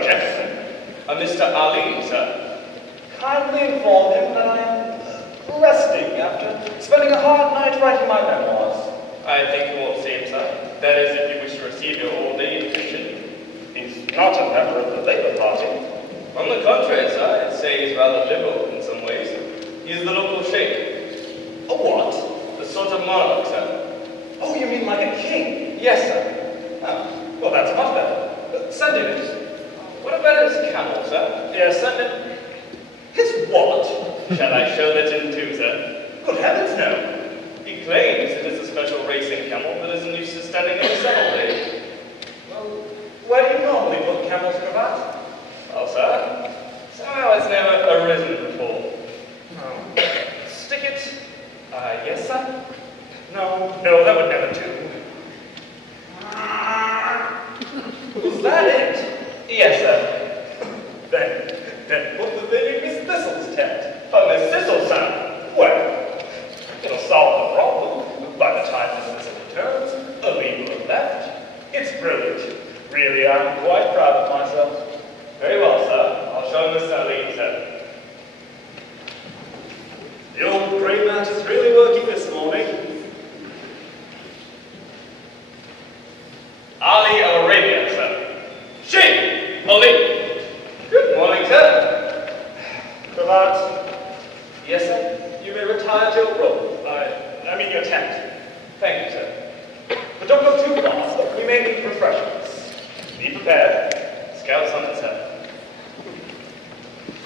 fellow gentleman. Mr. Ali, sir. Kindly inform him that I am resting after spending a hard night writing my memoirs. I think you won't see him, sir. That is, if you wish to receive your all-day education. He's not a member of the Labour Party. On the contrary, sir, I'd say he's rather liberal in some ways. He's the local sheikh. A what? A sort of monarch, sir. Oh, you mean like a king? Yes, sir. Oh, well, that's much better. Send him it. What about his camel, sir? Yes, send him. His what? Shall I show that in too, sir? Good heavens, no. He claims it is a special racing camel that isn't used to standing in the sun all day. Well, where do you normally put camels' cravats? Well, sir, somehow it's never arisen before. Oh. Stick it. Yes, sir? No, that would never do. Is that it? Yes, sir. Then put the thing in Miss Thistle's tent. Miss Thistle, sir? Well, it'll solve the problem. By the time Miss Thistle returns, a lead will have left. It's brilliant. Really, I'm quite proud of myself. Very well, sir. I'll show Mr. Ali, sir. The old grey mat is really working this morning. Ali of Arabia, sir. Sheikh Ali. Good morning, sir. Cravat. Yes, sir? You may retire to your room. I mean your tent. Thank you, sir. But don't go too far. We may need refreshments. Be prepared. Scout something, sir.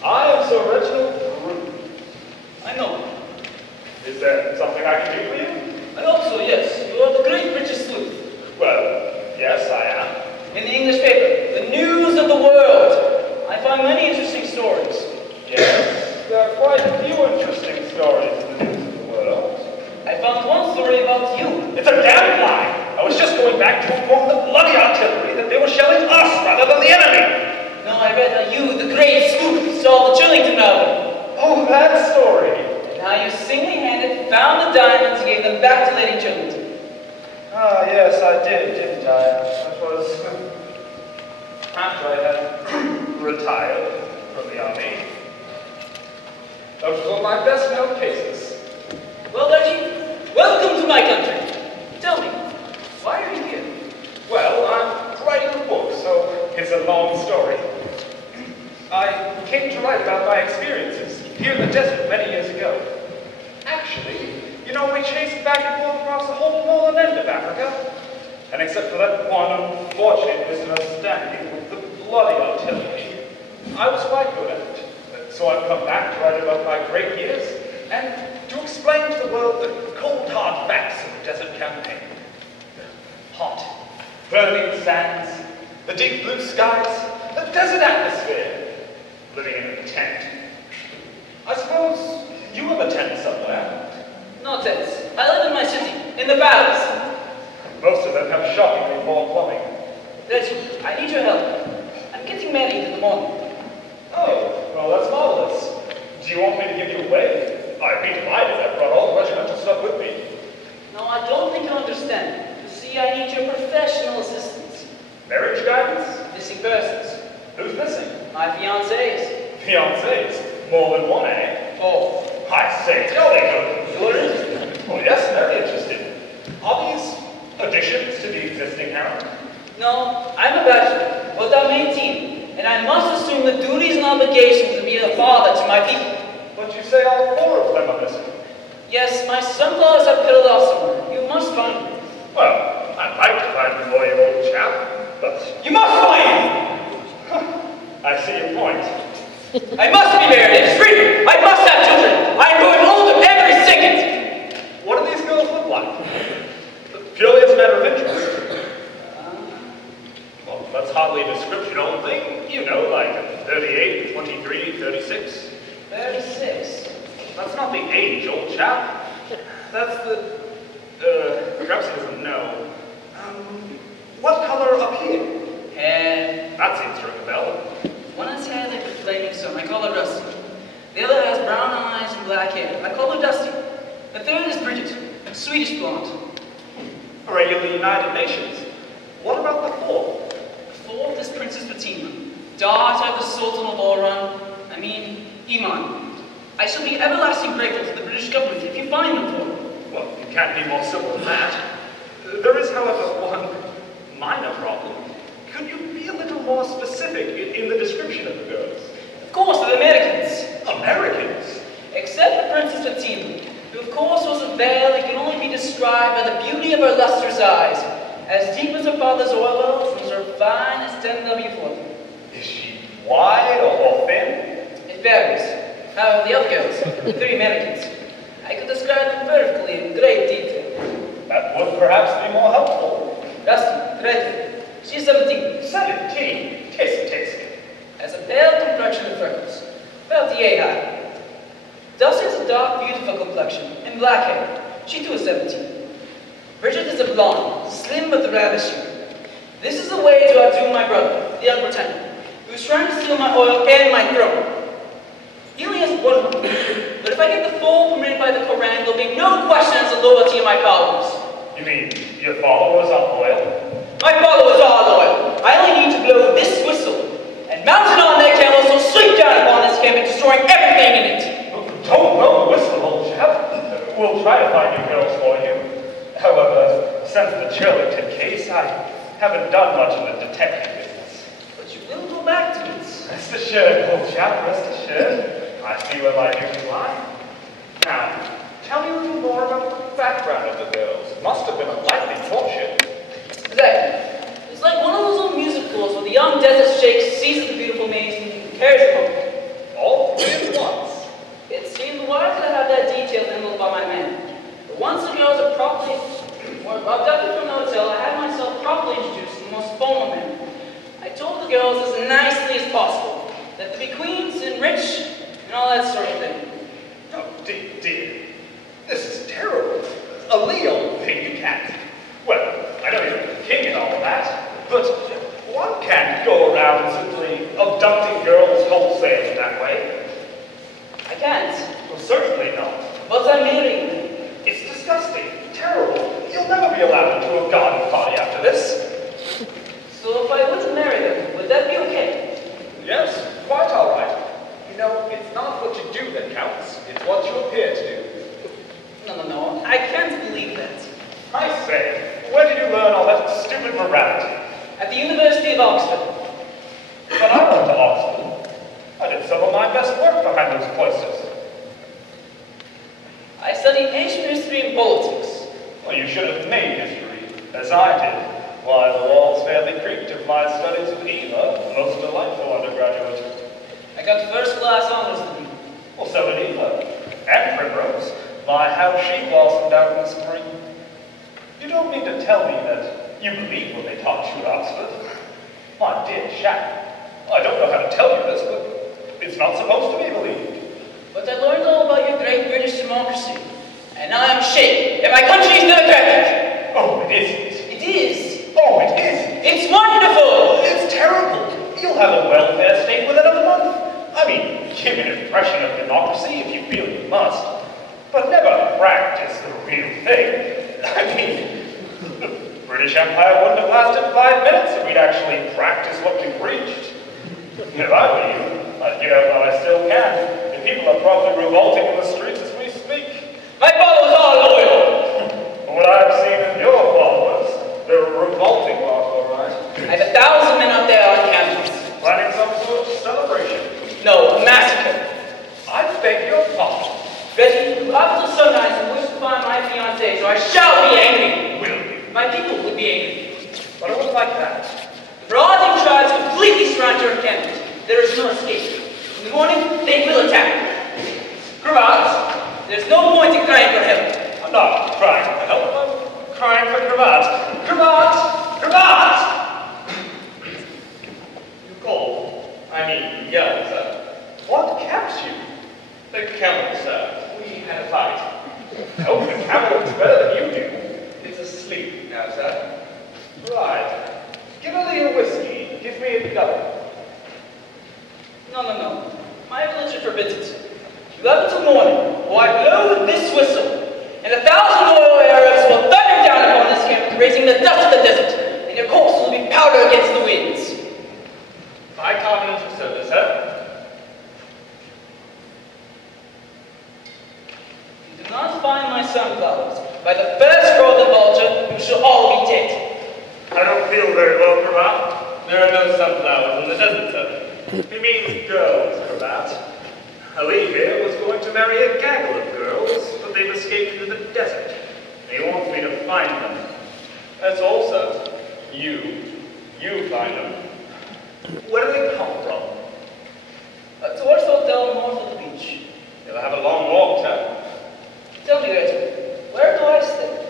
I am Sir Reginald Groom. I know. Is there something I can do for you? I hope so, yes. You are the great British sleuth. Well, yes, I am. In the English paper, the news of the world. I find many interesting stories. Yes, there are quite a few interesting stories in the news of the world. I found one story about you. It's a damn lie! I was just going back to inform the bloody artillery that they were shelling us rather than the enemy! No, I read that you, the great sleuth, saw the Chillington album. Oh, that story! And how you single-handed found the diamonds and gave them back to Lady Chillington. Ah, yes, I did, didn't I? That was after I had retired from the army. Those were my best known cases. Well, Reggie, welcome to my country. Tell me, why are you here? Well, I'm writing a book, so it's a long story. I came to write about my experiences here in the desert many years ago. Actually, you know, we chased back and forth across the whole northern end of Africa. And except for that one unfortunate misunderstanding with the bloody artillery, I was quite good at it. So I've come back to write about my great years and to explain to the world the cold, hard facts of the desert campaign. Hot, burning sands, the deep blue skies, the desert atmosphere, living in a tent. I suppose you have a tent somewhere. No tents. I live in my city, in the valleys. Most of them have shockingly poor plumbing. Reggie, I need your help. I'm getting married in the morning. Oh, well, that's marvelous. Do you want me to give you away? I'd be delighted. I brought all the regimental stuff with me. No, I don't think you understand. You see, I need your professional assistance. Marriage guidance? Missing persons. Who's missing? My fiancés. Fiancés? More than one, eh? Oh. I say, jolly good. You're interested? Oh, yes, very interested. Are these additions to the existing harem? No, I'm a bachelor, but I'm 18, and I must assume the duties and obligations of being a father to my people. But you say all four of them are missing. Yes, my sunflowers are peeled off somewhere. You must find them. Well, I'd like to find them for you, old chap, but... You must find them! I see your point. I must be married. It's free. I must have children. I'm growing older every second. What do these girls look like? Purely as a matter of interest. Well, that's hardly a description, old thing. You know, like 38, 23, 36. 36. That's not the age, old chap. That's the... perhaps he doesn't know. What color up here? Hair. That seems to ring a bell. One has hair like the flaming sun. I call her Rusty. The other has brown eyes and black hair. I call her Dusty. The third is Bridget, Swedish blonde. A regular United Nations. What about the fourth? The fourth is Princess Fatima, daughter of the Sultan of Oran, Iman. I shall be everlasting grateful to the British government if you find them for me. Well, you can't be more civil than that. There is, however, one minor problem. Could you be a little more specific in the description of the girls? Of course, they're Americans. Americans? Except for Princess Fatima, who of course was a veil that can only be described by the beauty of her lustrous eyes, as deep as her father's oil wells and as fine as 10W flood. Is she wide or thin? It varies. How the other girls, the 3 Americans, I could describe them perfectly in great detail. That would perhaps be more helpful. Rusty, Greta, she's 17. 17? Tisk. Has a pale complexion and freckles, about yay high. Dusty has a dark, beautiful complexion and black hair. She too is 17. Bridget is a blonde, slim but ravishing. This is the way to outdo my brother, the young pretender, who's trying to steal my oil and my throne. He only has 1 month, but if I get the full permit by the Koran, there'll be no question as to loyalty of my followers. You mean your followers are loyal? My followers are loyal. I only need to blow this whistle, and mounted on their camels will sweep down upon this camp and destroying everything in it. Don't blow the whistle, old chap. We'll try to find you girls for you. However, since the Churlington case, I haven't done much in the detective business. But you will go back to it. Rest assured, old chap, rest assured. I see where my duties lie. Now, tell me a little more about the background of the girls. It must have been a likely courtship. Exactly. It's like one of those old musicals where the young desert sheikh seizes the beautiful maids and carries them home. All 3 at once. It seemed wise to have that detail handled by my men. But once the girls are properly abducted from the hotel, I had myself properly introduced in the most formal manner. I told the girls as nicely as possible that to be queens and rich and all that sort of thing. Oh, dear. This is terrible. A Leo thing you can't. Well, I know you're the king and all that, but one can't go around simply abducting girls wholesale in that way. I can't. Well, certainly not. But I'm marrying them. It's disgusting. Terrible. You'll never be allowed into a garden party after this. So if I were to marry them, would that be okay? Yes, quite all right. You know, it's not what you do that counts. It's what you appear to do. No. I can't believe that. I say, where did you learn all that stupid morality? At the University of Oxford. But I went to Oxford. I did some of my best work behind those cloisters. I studied ancient history and politics. Well, you should have made history, as I did. Why, the walls fairly creaked of my studies with Eva, a most delightful undergraduate. I got first-class honors degree. Well, so did Eva. And Primrose. My, how she blossomed out in the spring. You don't mean to tell me that you believe what they taught you at Oxford? My dear chap, I don't know how to tell you this, but it's not supposed to be believed. But I learned all about your great British democracy. And now I'm shaken, and my country is democratic. Oh, it isn't. It is. Oh, it isn't. It's wonderful. It's terrible. You'll have a welfare state within a month. I mean, give an impression of democracy if you feel you must. But never practice the real thing. I mean, the British Empire wouldn't have lasted 5 minutes if we'd actually practiced what we preached. If I were you, I'd get out while I still can. And people are probably revolting in the streets as we speak. My followers are loyal. What I've seen in your followers, they're a revolting lot, all right. I have 1,000 men out there on campus. Planning some sort of celebration. No, a massacre. I beg your pardon. Betty, you up till sunrise and wish to find my fiancé, so I shall be angry. Will you? My people would be angry. But it was like that. The marauding tribes completely surround your encampment. There is no escape. In the morning, they will attack. Cravats, there's no point in crying for help. I'm not crying for help. I'm crying for cravats. Cravats! Cravats! You called. I mean, yeah, sir. What kept you? The camel, sir. We had a fight. Oh, the camel looks better than you do. It's asleep now, sir. Right. Give a little whiskey. Give me a double. No. My religion forbids it. You have until morning, or I blow with this whistle, and 1,000 loyal Arabs will thunder down upon this camp, raising the dust of the desert, and your corpse will be powder against the winds. I can't gallons of soda, sir. If you do not find my sunflowers, by the first crow of the vulture, you shall all be dead. I don't feel very well, Cravat. There are no sunflowers in the desert, sir. He means girls, Cravat. Ali here was going to marry a gaggle of girls, but they've escaped into the desert. He wants me to find them. That's all, sir. You find them. Where do they come from? Towards the hotel north of the beach. You'll have a long walk, sir. Tell me, Reggie, where do I stay?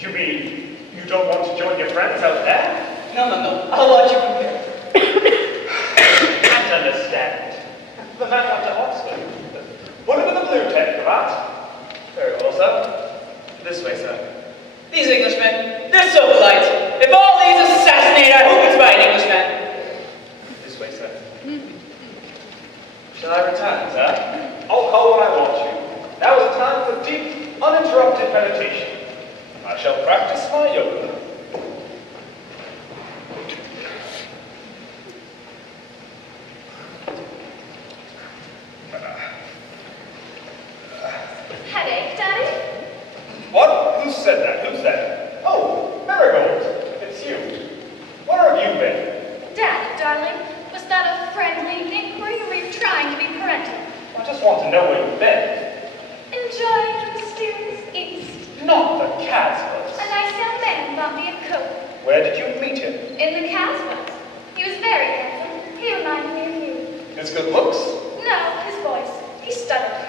You mean you don't want to join your friends out there? No. I'll watch you from here. Can't understand. The man went to Oxford. Put him in the blue tent, Cravat. Very well, sir. This way, sir. These Englishmen, they're so polite. If all these assassinate, I hope it's by an Englishman. This way, sir. Shall I return, sir? I'll call when I want you. Now is time for deep, uninterrupted meditation. I shall practice my yoga. Headache, Daddy? What? Who said that? Who's that? Oh, Marigold. It's you. Where have you been? Dad, darling, was that a friendly inquiry or were you trying to be parental? I just want to know where you've been. Enjoying the mysterious East. Not the Casbahs. A nice young man bought me a coat. Where did you meet him? In the Casbahs. He was very handsome. He reminded me of you. His good looks? No, his voice. He stuttered.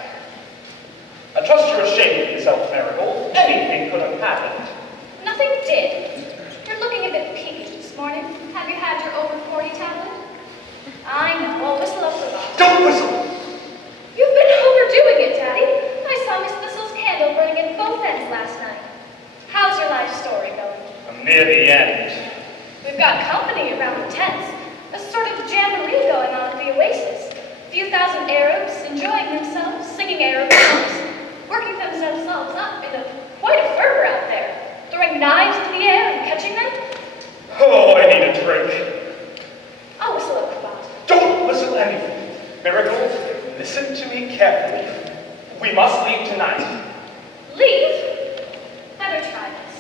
I trust you're ashamed of yourself, Marigold. Anything could have happened. Nothing did. You're looking a bit peevish this morning. Have you had your over 40 tablet? I know. Well, whistle up the box. Don't whistle! You've been overdoing it, Daddy. I saw Miss Thistle's candle burning at both ends last night. How's your life story going? I'm near the end. We've got company around the tents. A sort of jamboree going on at the Oasis. A few thousand Arabs enjoying themselves, singing Arab songs, working themselves up in quite a fervor out there, throwing knives into the air and catching them. Oh, I need a drink. I'll whistle up the box. Don't whistle anything. Marigold, listen to me carefully. We must leave tonight. Leave? Better try this.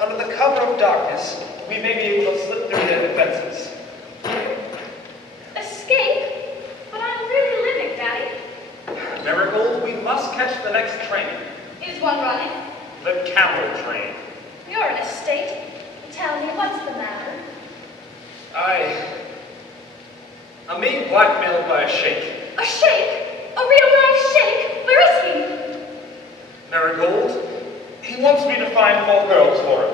Under the cover of darkness, we may be able to slip through their defenses. Escape? But I'm really living, Daddy. Marigold, we must catch the next train. Is one running? The camel train. You're in a state. Tell me, what's the matter? I'm being blackmailed by a sheikh. A sheikh? A real-life sheikh? Where is he? Marigold, he wants me to find 4 girls for him.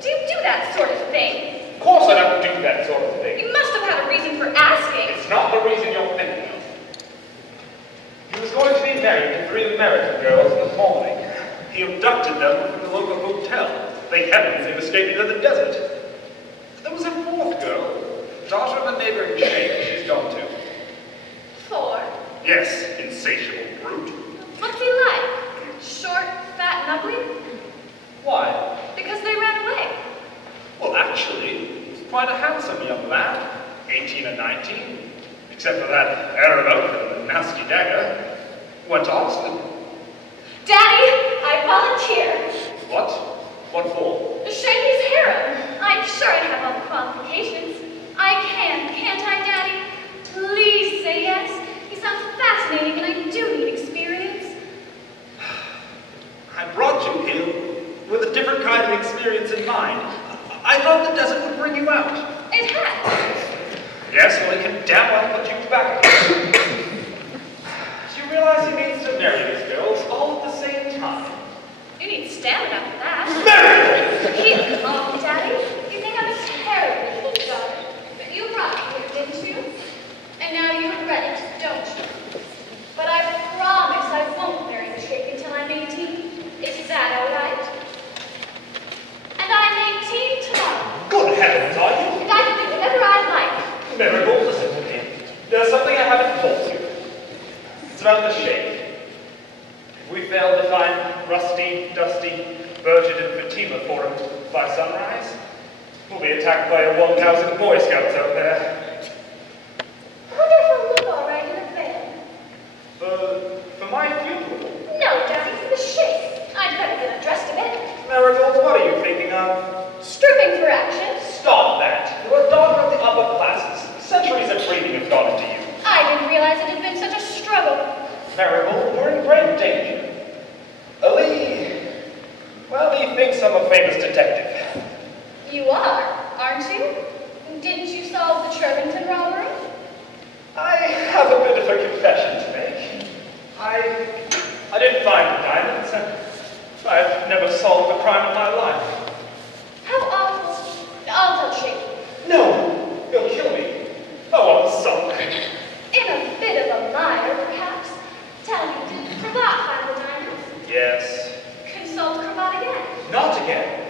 Do you do that sort of thing? Of course I don't do that sort of thing. You must have had a reason for asking. It's not the reason you're thinking of. He was going to be married to 3 American girls in the morning. He abducted them from the local hotel. Thank heavens they've escaped into the desert. There was a 4th girl, daughter of a neighboring sheikh she's gone to. 4? Yes, insatiable brute. What's he like? Short, fat, and ugly? Why? Because they ran away. Well, actually, he's quite a handsome young lad, 18 or 19, except for that Arab outfit and the nasty dagger. Went to Oxford. Daddy, I volunteer. What? What for? The Sheikh's harem. I'm sure I have all the qualifications. I can, can't I, Daddy? Please say yes. He sounds fascinating and I do need experience. I brought you here with a different kind of experience in mind. I thought the desert would bring you out. It has. Yes, well, it can damn well put you back. Do you realize he means to marry these girls all at the same time? You need stamina for that. Marry! Keep calm, Daddy. You think I'm a terrible little daughter. But you brought me here, didn't you? And now you regret it, don't you? But I promise I won't marry the sheikh until I'm 18. Is that all right? And I'm 18 tomorrow. Good heavens, are you? And I can do whatever I like. Marigold, listen to me. There's something I haven't told you. It's about the sheikh. If we fail to find Rusty, Dusty, Virgin, and Fatima for him, By sunrise, we'll be attacked by 1,000 Boy Scouts out there. I wonder if I'll look all right in a veil. For my funeral? No, Daddy, for the shake. I'd better get dressed a bit. Marigold, what are you thinking of? Stripping for action. Stop that. You're a daughter of the upper classes. Centuries of breeding have gone into you. I didn't realize it had been such a struggle. Marigold, you're in great danger. He thinks I'm a famous detective. You are, aren't you? Didn't you solve the Trevington robbery? I have a bit of a confession to make. I didn't find the diamonds. I've never solved a crime in my life. How awful. I'll tell Shaky. No, he'll kill me. Oh, I'm sulk. In a bit of a mire, perhaps. Tell me, did Cravat find the diamonds? Yes. Consult Cravat again. Not again.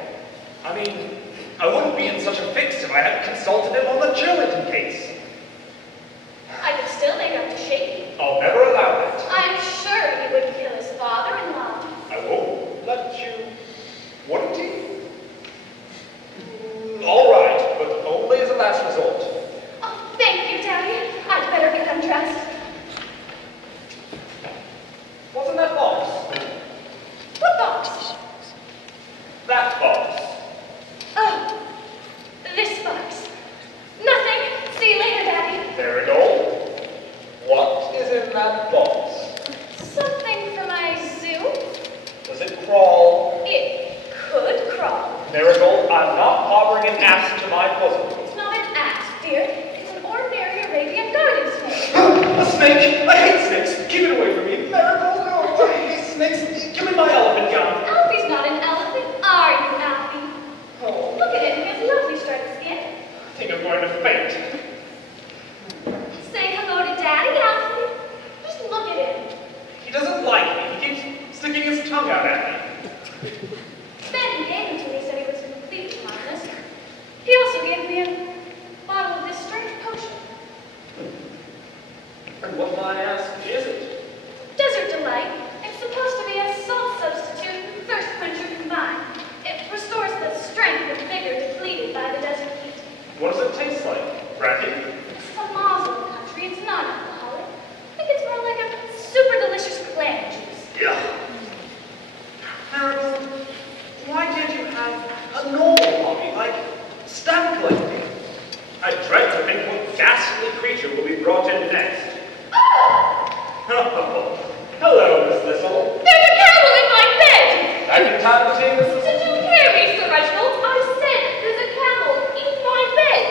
I mean, I wouldn't be in such a fix if I hadn't consulted him on the Chillerton case. I could still make up to Shaky. I'll never allow that. I'm sure he wouldn't kill his father-in-law. I won't let you. Wouldn't he? All right, but only as a last resort. Oh, thank you, Daddy. I'd better get undressed. What's in that box? What box? That box. Oh, this box. Nothing. See you later, Daddy. Marigold, what is in that box? Something for my zoo? Does it crawl? It could crawl. Marigold, I'm not harboring an ass to my bosom. It's not an ass, dear. It's an ordinary Arabian garden snake. A snake! I hate snakes! Keep it away from me! Marigold, no, I hate snakes! Give me my elephant gun! Alfie's not an elephant, are you, Alfie? Oh, Look at him. He has lovely striped skin. I think I'm going to faint. Say hello to Daddy, Alfie. Just look at him. He doesn't like me. He keeps sticking his tongue out at me. Ben gave him to me, said he was completely harmless. He also gave me a bottle of this strange potion. And what, I ask, is it? Desert Delight. It's supposed to be a salt substitute and thirst quencher combined. It restores the strength and vigor depleted by the desert heat. What does it taste like? Brandy? It's from Muslim country. It's not alcoholic. I think it's more like a super delicious clam juice. Yeah. Marigold, why can't you have a normal hobby like stamp collecting? I dread to think what ghastly creature will be brought in next. Oh, hello, Miss Thistle. There's a camel in my bed! Back in time to see Miss Did Thistle? you hear me, Sir Reginald? I said there's a camel in my bed.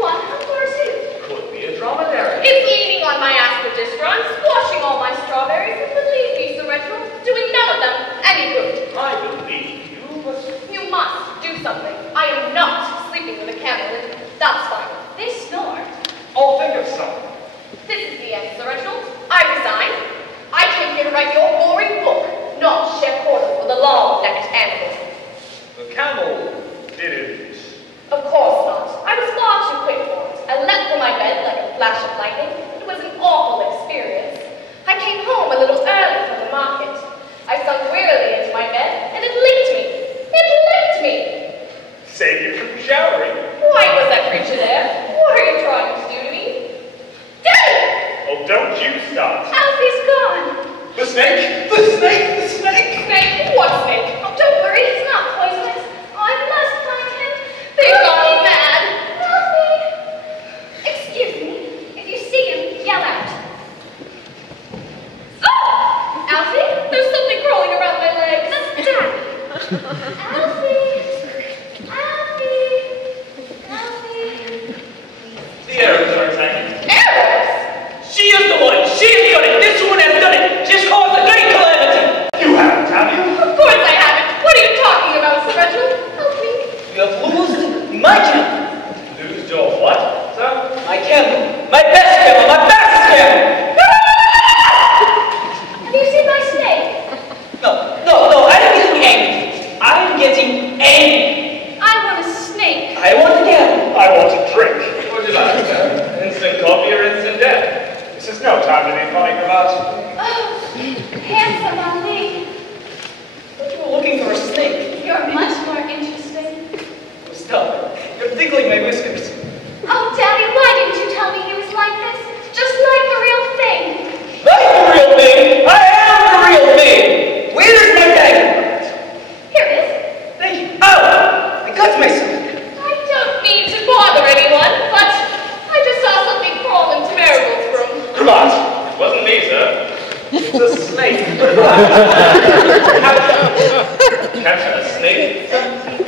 What a pursuit. Could be a dromedary. It's leaning on my aspidistra and squashing all my strawberries, and believe me, Sir Reginald, doing none of them any good. I believe you, but You must do something. I am not sleeping with a camel, and that's fine. They snore. I'll think of something. This is the end, Sir Reginald. I resign. I came here to write your boring book, not Chef Porter for the long-necked animals. The camel didn't. Of course not. I was far too quick for it. I leapt from my bed like a flash of lightning. It was an awful experience. I came home a little early from the market. I sunk wearily into my bed, and it licked me. It licked me. Save you from showering. Why was that creature there? What are you trying to do to me? Daddy! Oh, don't you start. Alfie's gone. The snake! The snake! The snake! Snake? What snake? Oh, don't worry. It's not poisonous. I must find him. They've gone mad. Alfie! Excuse me. If you see him, yell out. Oh! Alfie, there's something crawling around my legs. That's Daddy. Alfie! Alfie! Alfie! The arrows are attacking. Arrows! She is the one! She has done it! This woman has done it! She's caused a great calamity! You haven't, have you? Of course I haven't. What are you talking about, Sir Reginald? Help me. You have lost my camel! Lose your what, sir? My camel! My best camel! My best camel! Have you seen my snake? No, I'm getting angry! I'm getting angry! I want a snake. I want the camel! I want a drink. What would you like, sir? Instant coffee or instant death? This is no time to be funny, Cravat. Oh, handsome Ali. But you were looking for a snake. You're much more interesting. tickling my whiskers. Oh, Daddy, why didn't you tell me he was like this? Just like the real thing. Like the real thing? I am the real thing! Where's my bag? Here it is. Thank you. Oh! I cut myself. I don't mean to bother anyone, but I just saw something crawl into Marigold's room. Cravat! It wasn't me, sir. It's a snake. Capture a snake?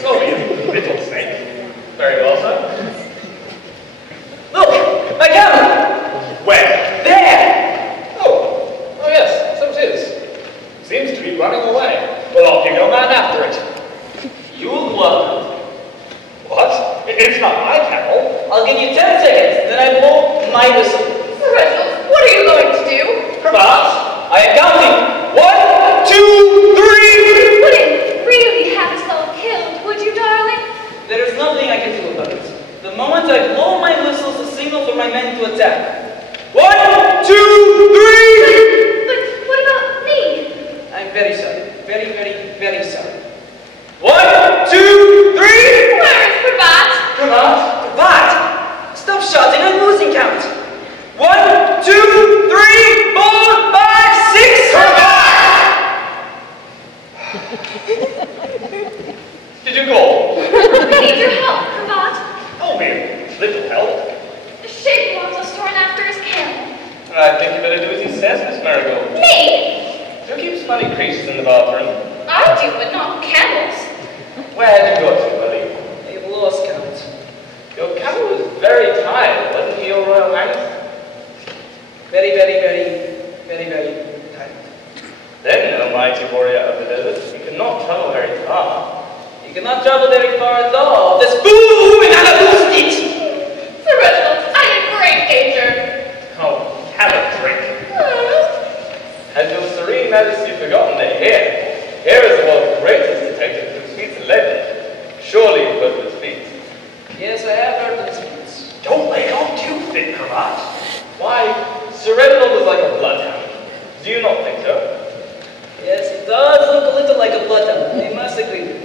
Oh, you little snake. Very well, sir. Look! My camera! Where? There! Oh, yes, so it is. Seems to be running away. Well, off you go, man, after it. You'll welcome. What? It's not my camel. I'll give you 10 seconds, then I blow my whistle. Sir Reginald, what are you going to do? Cravat! I am counting. 1, 2, 3! You wouldn't really have us all killed, would you, darling? There is nothing I can do about it. The moment I blow my whistle is a signal for my men to attack. 1, 2, 3! But what about me? I'm very sorry. Very, very, very sorry. 1, 2, 3! Where is Cravat? Cravat! Cravat! Stop shouting, I'm losing count. 1, 2, 3, 4, 5, 6! Did you go? We need your help, Cravat. Oh, mere little help. The Sheik wants us to run after his camel. I think you better do as he says, Miss Marigold. Me? Who keeps funny creatures in the bathroom? I do, but not camels. Where did you go to, buddy? I've lost count. Your camel was very tired, wasn't he, Your Royal Highness? Very, very, very, very, very tired. Then, O mighty warrior of the desert, you cannot travel very far. You cannot travel very far at all. There's boom and I lose it! Sir Reginald, I'm in great danger. Oh, have a drink. Has your serene majesty forgotten that here is the world's greatest detective who speaks legend? Surely you've heard of his feats. Yes, I have heard those things. Don't lay on too thick, Cravat. Why, Sir Reginald is like a bloodhound. Do you not think so? Yes, it does look a little like a bloodhound. I must agree.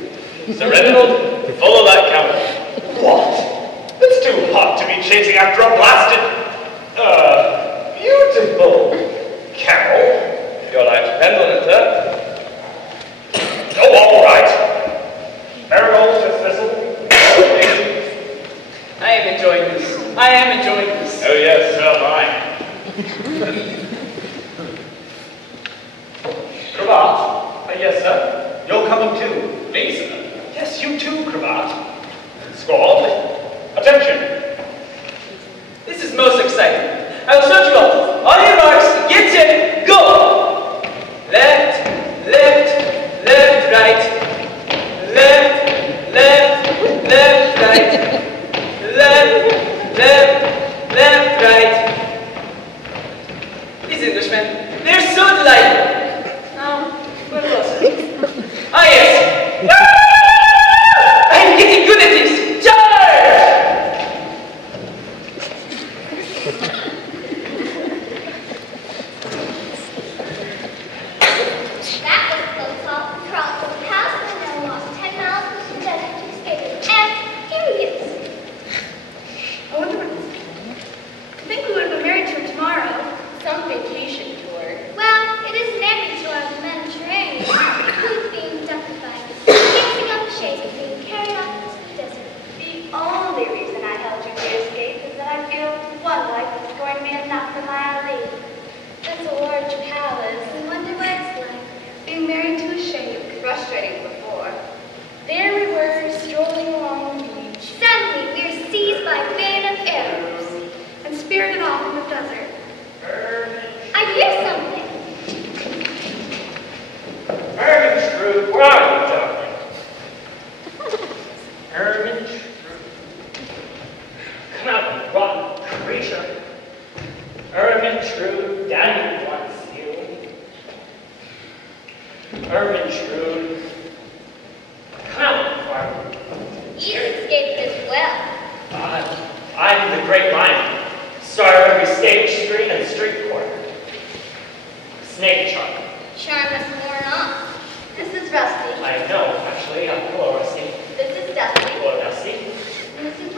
Sir Reginald, follow that camel. What? It's too hot to be chasing after a blasted, beautiful camel. Your life depends on it, sir. Oh, all right. Marigold, dismissal. I am enjoying this. I am enjoying this. Oh yes, so am I. Cravat? Yes, sir. You're coming too. Me, sir? Yes, you too, Cravat. Squad, attention. This is most exciting. I will start you off. On your marks, get set, go! Left, left, left, right. Left, left, left, right. Left, left, left, right. These Englishmen, they're so delightful. Now, where was it? Ah, yes. I'm getting good at this. Charge! That was close up. Crossed the pass and then lost 10 miles into the desert to escape it. And here he is. I wonder what I think we would have been married to him tomorrow. Some vacation tour. Well, it is an empty tour of the Mediterranean. Who's being duckified, fixing up the shades and being carried off into the desert. The only reason I helped you to escape is that I feel one life is going to be enough for my Ali. That's a large palace. I wonder what it's like. Being married to a sheikh. Frustrating before. There we were, strolling along the beach. Suddenly, we are seized by a band of Arabs and spirited off in the desert. I hear something. Erminstrude, where are you, darling? Erminstrude. Come out, you rotten creature. Erminstrude, Daniel wants you. Erminstrude. Come out, farmer. You escaped as well. I'm the great lion, star of every stage, screen, and street corner. Snake charmer. Charm has worn off. This is Rusty. I know, actually. Hello, Rusty. This is Dusty. Hello, Dusty. And this is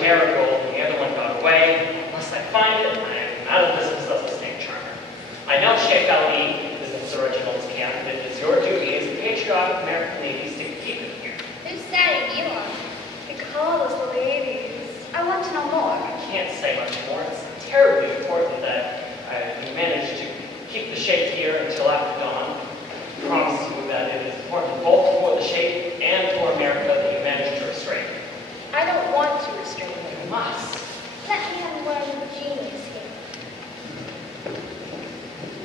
to Marigold, and the other one got away. Unless I find it, I'm out of business as a snake charmer. I know Sheikh Ali is in Sir Reginald's camp, and it is your duty as a patriotic American ladies to keep it here. Whose side are you on? Because the ladies. I want to know more. I can't say much more. It's terribly important that we manage to keep the Sheikh here until after dawn. I promise you that it is important both for the Sheikh and for America that you manage to restrain him. I don't want to restrain him. You must. Let me have one of the genius here.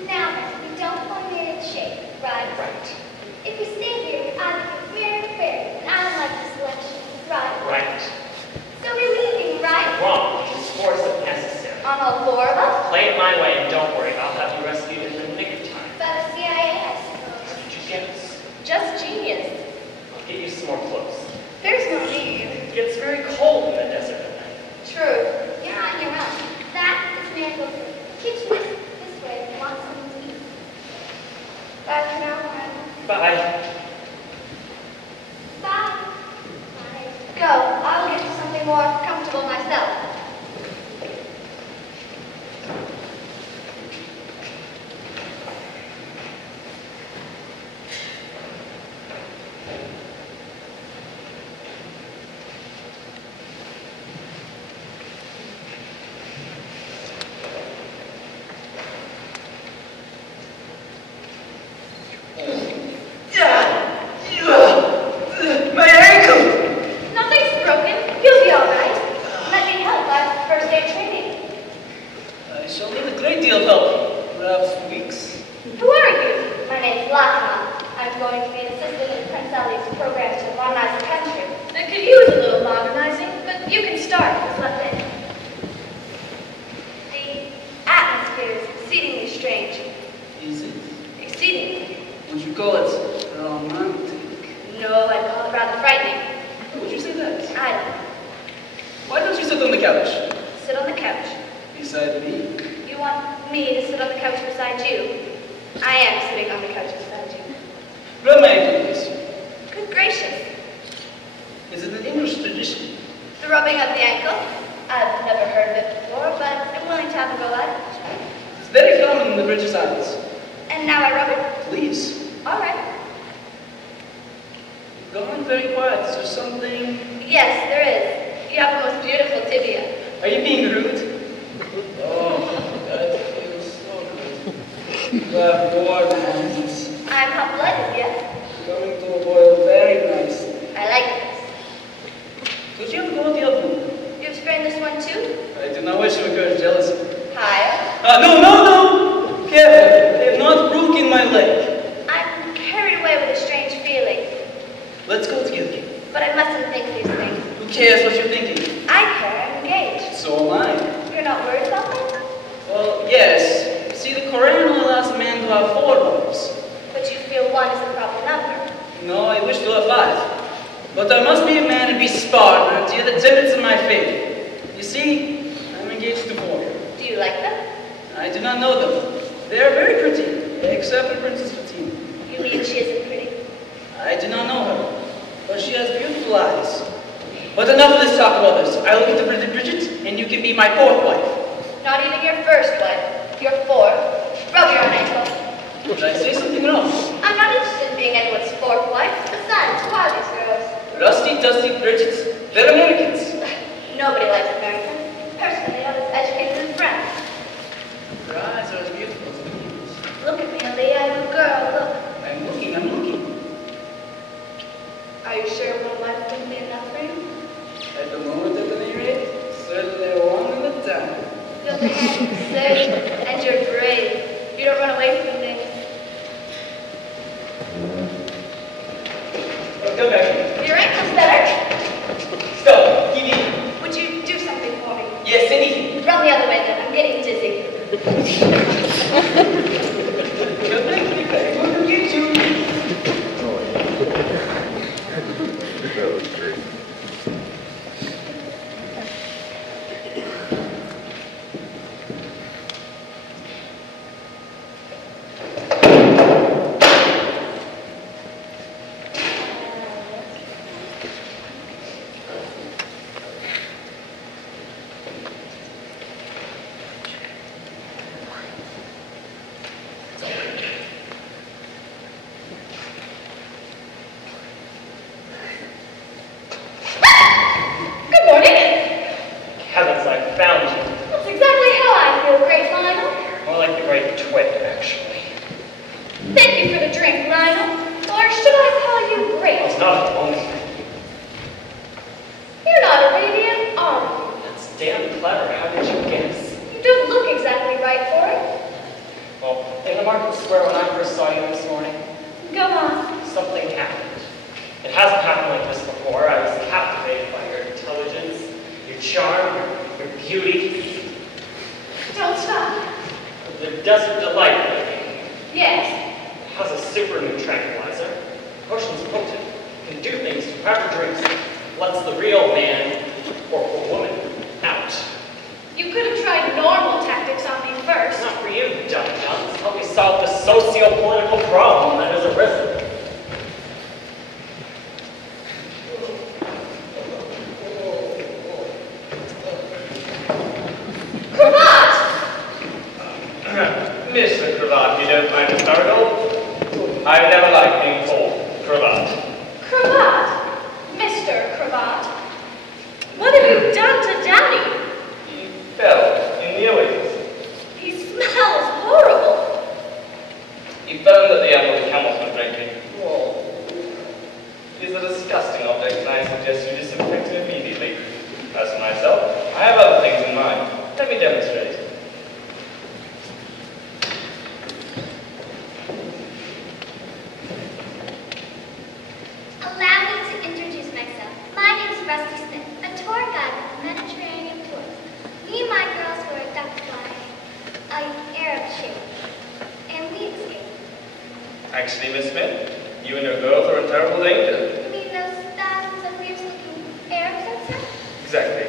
Now then, we don't want to marry the Sheikh, right? Right. If we stay here, I will get married fair, and I don't like this election, right? Right. So we're leaving, right? Wrong. Just force if necessary. On all four of us? Play it my way and don't worry. I'll have you rescued in the nick of time. By the CIA, I suppose. What did you get us? Just genius. I'll get you some more clothes. There's no need. It gets very cold in the desert at night. True. You're on your own. That is Miracle Food. The kitchen is this way if you want something to eat. Bye for now, Warren. Bye. Bye. Bye. Go. I'll get you something more comfortable myself. My ankle! Nothing's broken. You'll be all right. Let me help. I'm first aid training. I shall need a great deal of help. Perhaps weeks. Who are you? My name's Lachlan. I'm going to be an assistant in Prince Ali's program to modernize the country. That could use a little modernizing, but you can start. What's left in? The atmosphere is exceedingly strange. Is it? Exceedingly. Would you call it romantic? No, I'd call it rather frightening. Would you say that? I don't. Why don't you sit on the couch? Sit on the couch. Beside me? You want me to sit on the couch beside you? I am sitting on the couch beside you. Rub my ankle, please. Good gracious. Is it an English tradition? The rubbing of the ankle? I've never heard of it before, but I'm willing to have a go at it. It's very common in the British Isles. And now I rub it? Please. All right. Gone very quiet. Is there something? Yes, there is. You have the most beautiful tibia. Are you being rude? Oh, that feels so good. You have warm hands. I'm hot-blooded, yes? Going to boil very nicely. I like this. Could you ever go with the other one? You've sprained this one too? I do not wish to encourage jealousy. Higher. No! Careful. I have not broken my leg. I'm carried away with a strange feeling, Let's go together. but I mustn't think these things. Who cares what you're thinking? I care, I'm engaged. So am I. You're not worried about that? Well, yes. You see, the Quran only allows a man to have 4 wives. But you feel one is the proper number. No, I wish to have 5. But I must be a man and be Spartan and adhere the tenets of my faith. You see, I'm engaged to 4. Do you like them? I do not know them. They are very pretty, except for Princess Fatima. You mean she isn't pretty? I do not know her, but she has beautiful eyes. But enough of this talk about this. I will get to Bridget, and you can be my 4th wife. Not even your first wife. Your 4th. Rub your own ankle. Did I say something wrong? I'm not interested in being anyone's 4th wife. Besides, who are these girls? Rusty, dusty Bridgets. They're Americans. Nobody likes Americans. Personally, I'm as educated as France. Her eyes are as beautiful as the moons. Look at me, Ali. I'm a girl. Look. I'm looking. Are you sure one wife wouldn't be enough for you? At the moment, at any rate, certainly one at a time. You're handsome, and you're brave. You don't run away from things. Oh, come back. Your ankle's better. Stop. TV. Would you do something for me? Yes, anything. Run the other way then. I'm getting dizzy. Come back, get back. I'm gonna get you. That was great. great twit, actually. Thank you for the drink, Lionel. Or should I call you Great? It's not a woman. You're not Arabian, are you? That's damn clever. How did you guess? You don't look exactly right for it. Well, in the market square when I first saw you this morning, Go on. something happened. It hasn't happened like this before. I was captivated by your intelligence, your charm, your beauty. Don't stop. The desert delight, baby. Yes. It has a super new tranquilizer. Potion's potent. Can do things to whoever drinks it. Lets the real man or woman out. You could have tried normal tactics on me first. Not for you, dum-dums. Help me solve the socio-political problem that has arisen. Cravat! Mr. Cravat, you don't mind, Miss Marigold? I never liked being called Cravat. Cravat? Mr. Cravat? What have you done to Daddy? He fell in the oasis. He smells horrible. He found that the apple the camels were drinking. Whoa. It is a disgusting object, and I suggest you disinfect it immediately. As for myself, I have other things in mind. Let me demonstrate. Allow me to introduce myself. My name is Rusty Smith, a tour guide with the Mediterranean tours. Me and my girls were abducted by an Arab ship, and we escaped. Actually, Miss Smith, you and your girls are in terrible danger. You mean those thousands of fierce-looking Arabs outside? Exactly.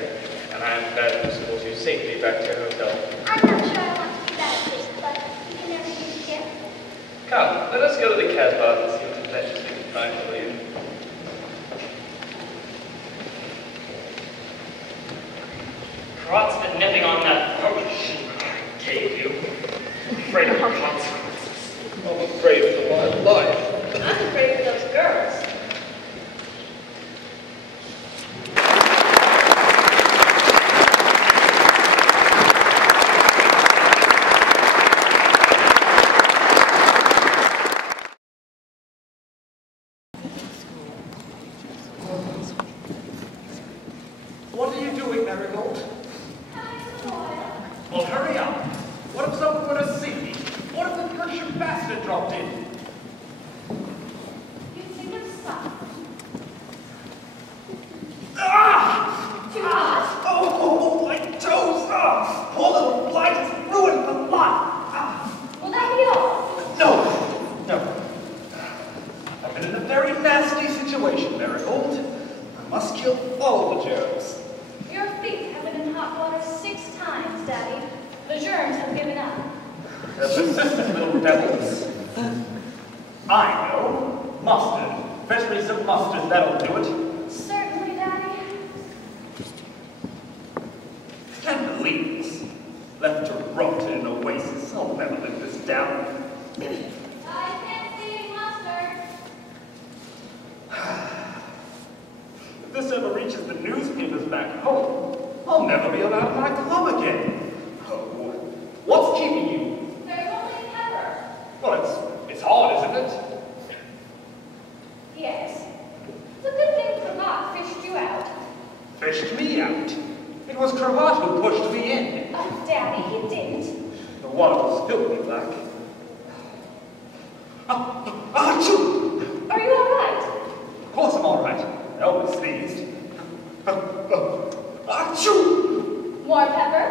And I am glad to escort you safely back to your hotel. I'm not sure I want to do that, please, but you can never use again. Come, let us go to the Casbah and see what adventures we can find for you. Cravat's been nipping on that potion I gave you. Afraid of consequences. I'm afraid for my life. I'm afraid for those girls. What are you doing, Marigold? Well, hurry up. What if someone were to see me? What if the Persian bastard dropped in? You think of stuff. Ah! Too hot. Oh, my toes! Ah! Poor little blight has ruined the lot! Ah! Will that be all? No. I've been in a very nasty situation, Marigold. I must kill all the germs. Your feet have been in hot water 6 times, Daddy. The germs have given up. They're persistent little devils. I know. Mustard. Fetch me some mustard, that'll do it. Certainly, Daddy. 10 leaves. Left to rot in an oasis. I'll never live this down. I can't see any mustard. If this ever reaches the newspapers back home, I'll never be allowed my club again. Oh, what's keeping you? There's only pepper. Well, it's hard, isn't it? Yes. It's a good thing Cravat fished you out. Fished me out. It was Cravat who pushed me in. Oh, Daddy, he didn't. The water was filthy black. Achoo! Are you all right? Of course I'm all right. I always sneezed. Achoo! More pepper?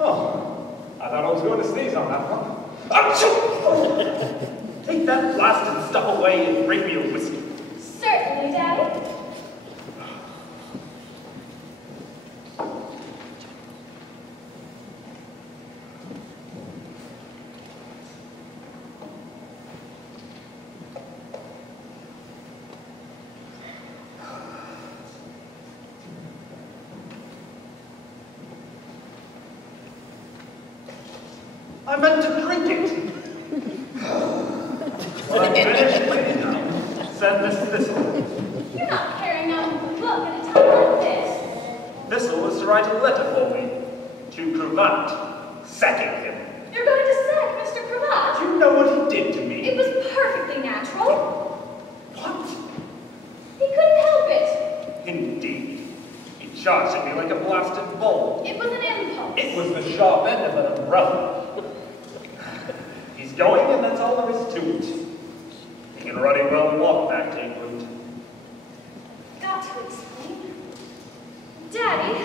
Oh, I thought I was going to sneeze on that one. Achoo! Take that blasted stuff away and bring me a whiskey. Certainly, Daddy. I meant to drink it. Well, I'm finished. Send this way. You're not carrying out a book at a time like this. Thistle was to write a letter for me. To Cravat, sacking him. You're going to sack Mr. Cravat? Do you know what he did to me? It was perfectly natural. What? He couldn't help it. Indeed. He charged at me like a blasted bull. It was an impulse. It was the sharp end of an umbrella. He's going, and that's all there is to it. He can ruddy well walk back to England. Got to explain. Daddy,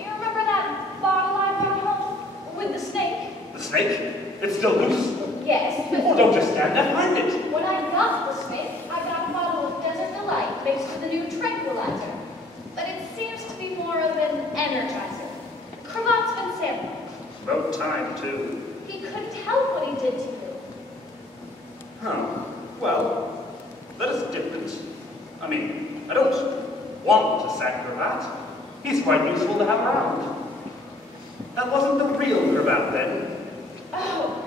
you remember that bottle I brought home with the snake? The snake? It's still loose. Yes, but Oh, don't just stand there, find it. when I got the snake, I got a bottle of Desert Delight mixed with a new tranquilizer. But it seems to be more of an energizer. Cravat's been sampling. About time, too. He couldn't help what he did to you. Huh. Well, that is different. I mean, I don't want to sack Cravat. He's quite useful to have around. That wasn't the real Cravat, then. Oh,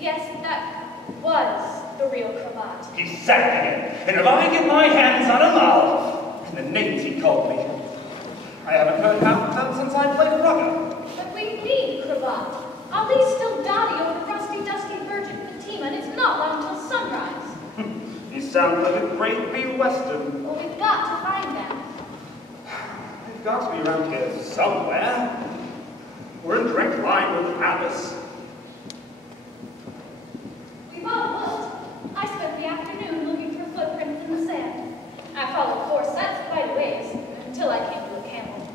yes, that was the real Cravat. He's sacking him, and if I get my hands on him, and the names he called me. I haven't heard half of them since I played rugger. But we need Cravat. Ali's still dotty over the rusty, dusty Virgin Fatima, and it's not long till sunrise. He sounds like a great big western. Well, we've got to find them. They've got to be around here somewhere. We're in direct line with Alice. We've all looked. I spent the afternoon looking for footprints in the sand. I followed 4 sets quite a ways, until I came to a camel.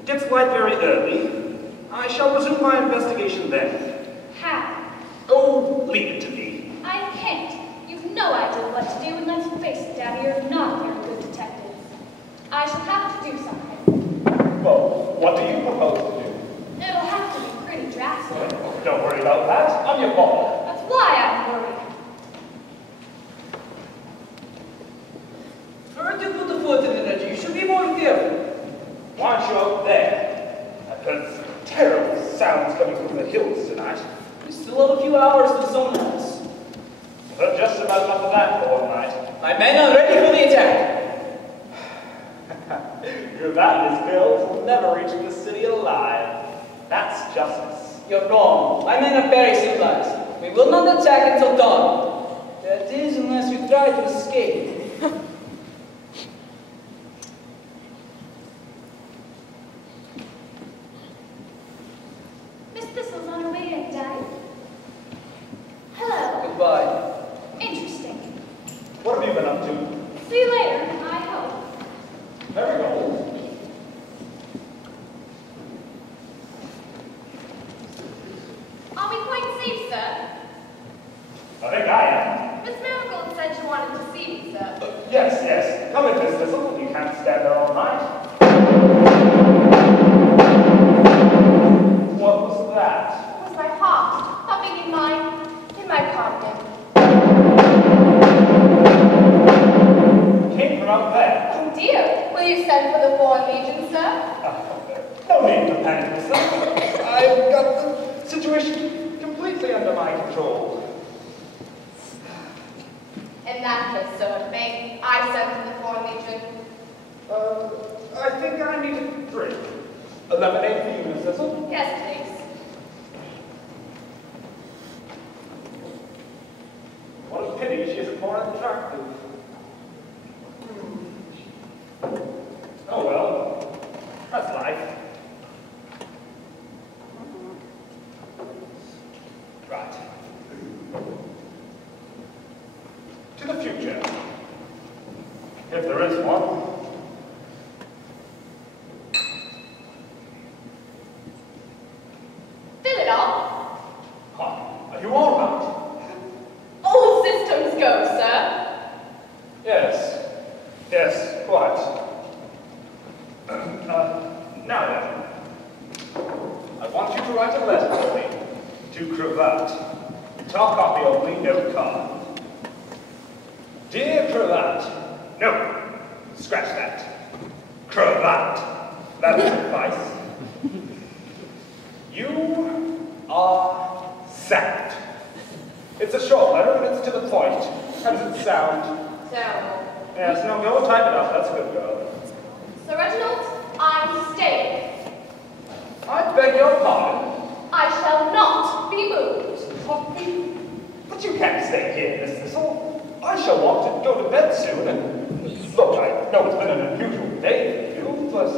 It gets light very early. I shall resume my investigation then. How? Oh, leave it to me. I can't. You've no idea what to do, and let's face it, Daddy, you're not a very good detective. I shall have to do something. Well, what do you propose to do? It'll have to be pretty drastic. Don't worry about that. I'm your father. That's why I'm worried. First you put the foot in it, you should be more careful. Why aren't you out there? I've heard some terrible sounds coming from the hills tonight. We still have a few hours to the sunrise. I've heard just about enough of that for one night. My men are ready for the attack. Cravat and his girls will never reach the city alive. That's justice. You're wrong. My men are very civilized. We will not attack until dawn. That is, unless we try to escape. Miss Thistle's on her way in, Daddy. Hello. Goodbye. Interesting. What have you been up to? See you later, I hope. Very old. Are we quite safe, sir? I think I am. Miss Marigold said you wanted to see me, sir. Yes, yes. Come in, Miss Thistle. You can't stand there all night. What was that? It was my heart thumping in my cardigan. Came from out there. Oh dear, will you send for the Foreign Legion, sir? No need to panic, Miss Thistle. I've got the situation completely under my control. In that case, sir, may I send for the Foreign Legion? I think I need a drink. A lemonade for you, Miss Thistle? Yes, please. What a pity she isn't more attractive. Oh well, that's life. Right. To the future. If there is one. Fill it up. Are you all right? All systems go, sir. Yes. Yes, quite. Now then. I want you to write a letter for me. To Cravat. Top copy only, no card. Dear Cravat. No. Scratch that. Cravat. That is advice. You are sacked. It's a short letter and it's to the point. How does it sound? Terrible. Yes, no, go type it up. That's a good girl. Sir Reginald, I'm staying. your pardon? I shall not be moved. But you can't stay here, Miss Thistle. I shall want to go to bed soon, and look, I know it's been an unusual day for you, but...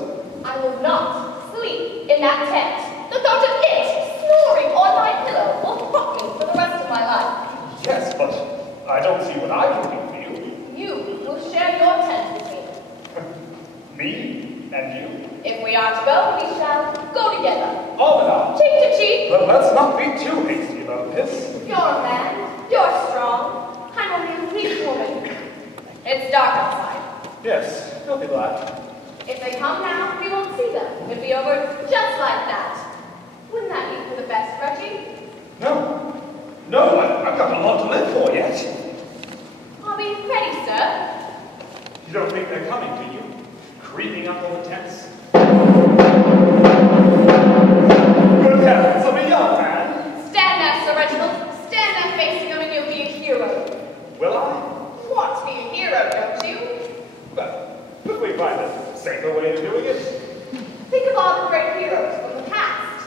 I will not sleep in that tent. The thought of it snoring on my pillow will haunt me for the rest of my life. Yes, but I don't see what I can do for you. You will share your tent with me. Me and you? If we are to go, we shall go together. Arm in arm. Cheek to cheek. Well, let's not be too hasty about this. You're a man. You're strong. I'm only a weak woman. It's dark outside. Yes, don't be glad. If they come now, we won't see them. It'll be over just like that. Wouldn't that be for the best, Reggie? No. No, I've got a lot to live for yet. Are we ready, sir? You don't think they're coming, do you? Creeping up on the tents? Good heavens, of a young man! Stand there, Sir Reginald. Stand there facing them and you'll be a hero. Will I? You want to be a hero, don't you? Well, could we find a safer way of doing it? Think of all the great heroes from the past.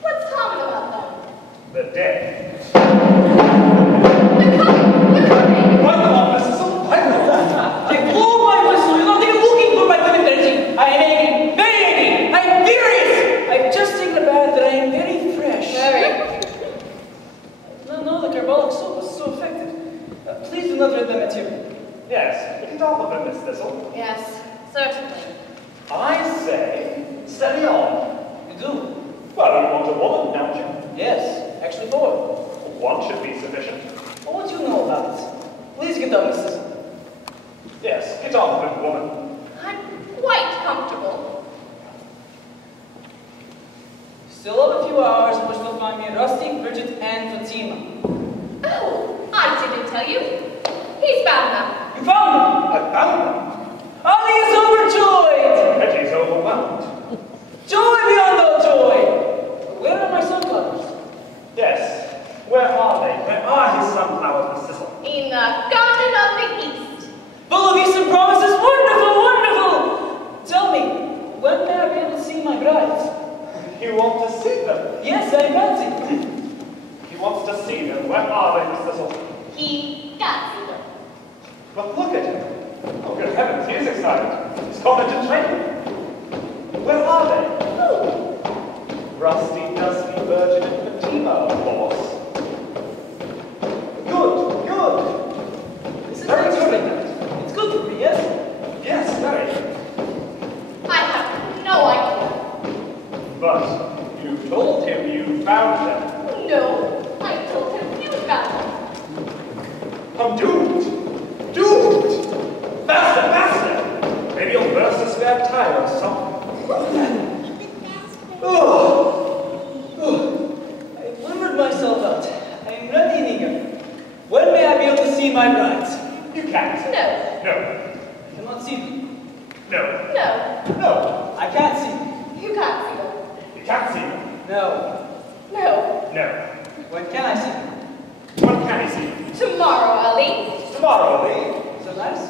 What's common about them? The dead. They're coming! They're coming! Wipe them off, Mrs. Sullivan. Wipe them off. I blow my whistle. You're not even looking for my Pokeberry. I am angry, very angry. I am furious. I've just taken a bath and I am very fresh. Very. No, the carbolic soap was so effective. Please do not read the material. Yes, get off of it, Miss Thistle. Yes, certainly. I say, steady on. You do? Well, you want a woman, don't you? Yes, actually 4. One should be sufficient. Well, what do you know about it? Please get on, Mrs. Yes, get on with it, woman. I'm quite comfortable. Still have a few hours in which you'll find me Rusty, Bridget, and Fatima. Oh, I didn't tell you. He's found them. You found them! I found them. Ali is overjoyed! Reggie's overwhelmed. Joy beyond all joy! Where are my sunflowers? Yes. Where are they? Where are his sunflowers, Miss Thistle? In the Garden of the East. Full of Eastern promises, wonderful, wonderful! Tell me, when may I be able to see my brides? You want to see them? Yes, I fancy. He wants to see them. Where are they, Miss Thistle? He got see them. But look at him. Oh, good heavens, he is excited. He's gone into training. Where are they? Who? Rusty, Dusty, Virgin, and Fatima, of course. Good, good. This is Very good. interesting. It's good for me, yes? Yes, very. I have no idea. But you told him you found them. No, I told him you found them. I'm doomed. Doomed. Faster, faster. Maybe you'll burst a spare tire or something. I glimmered myself out. I am ready and eager. When may I be able to see my brides? You can't. No. No. I cannot see them. No. No. No. I can't see them. You can't see them. You can't see them. No. No. No. When can I see them? When can he see you? Tomorrow, Ali. Tomorrow, Lee. Sunrise?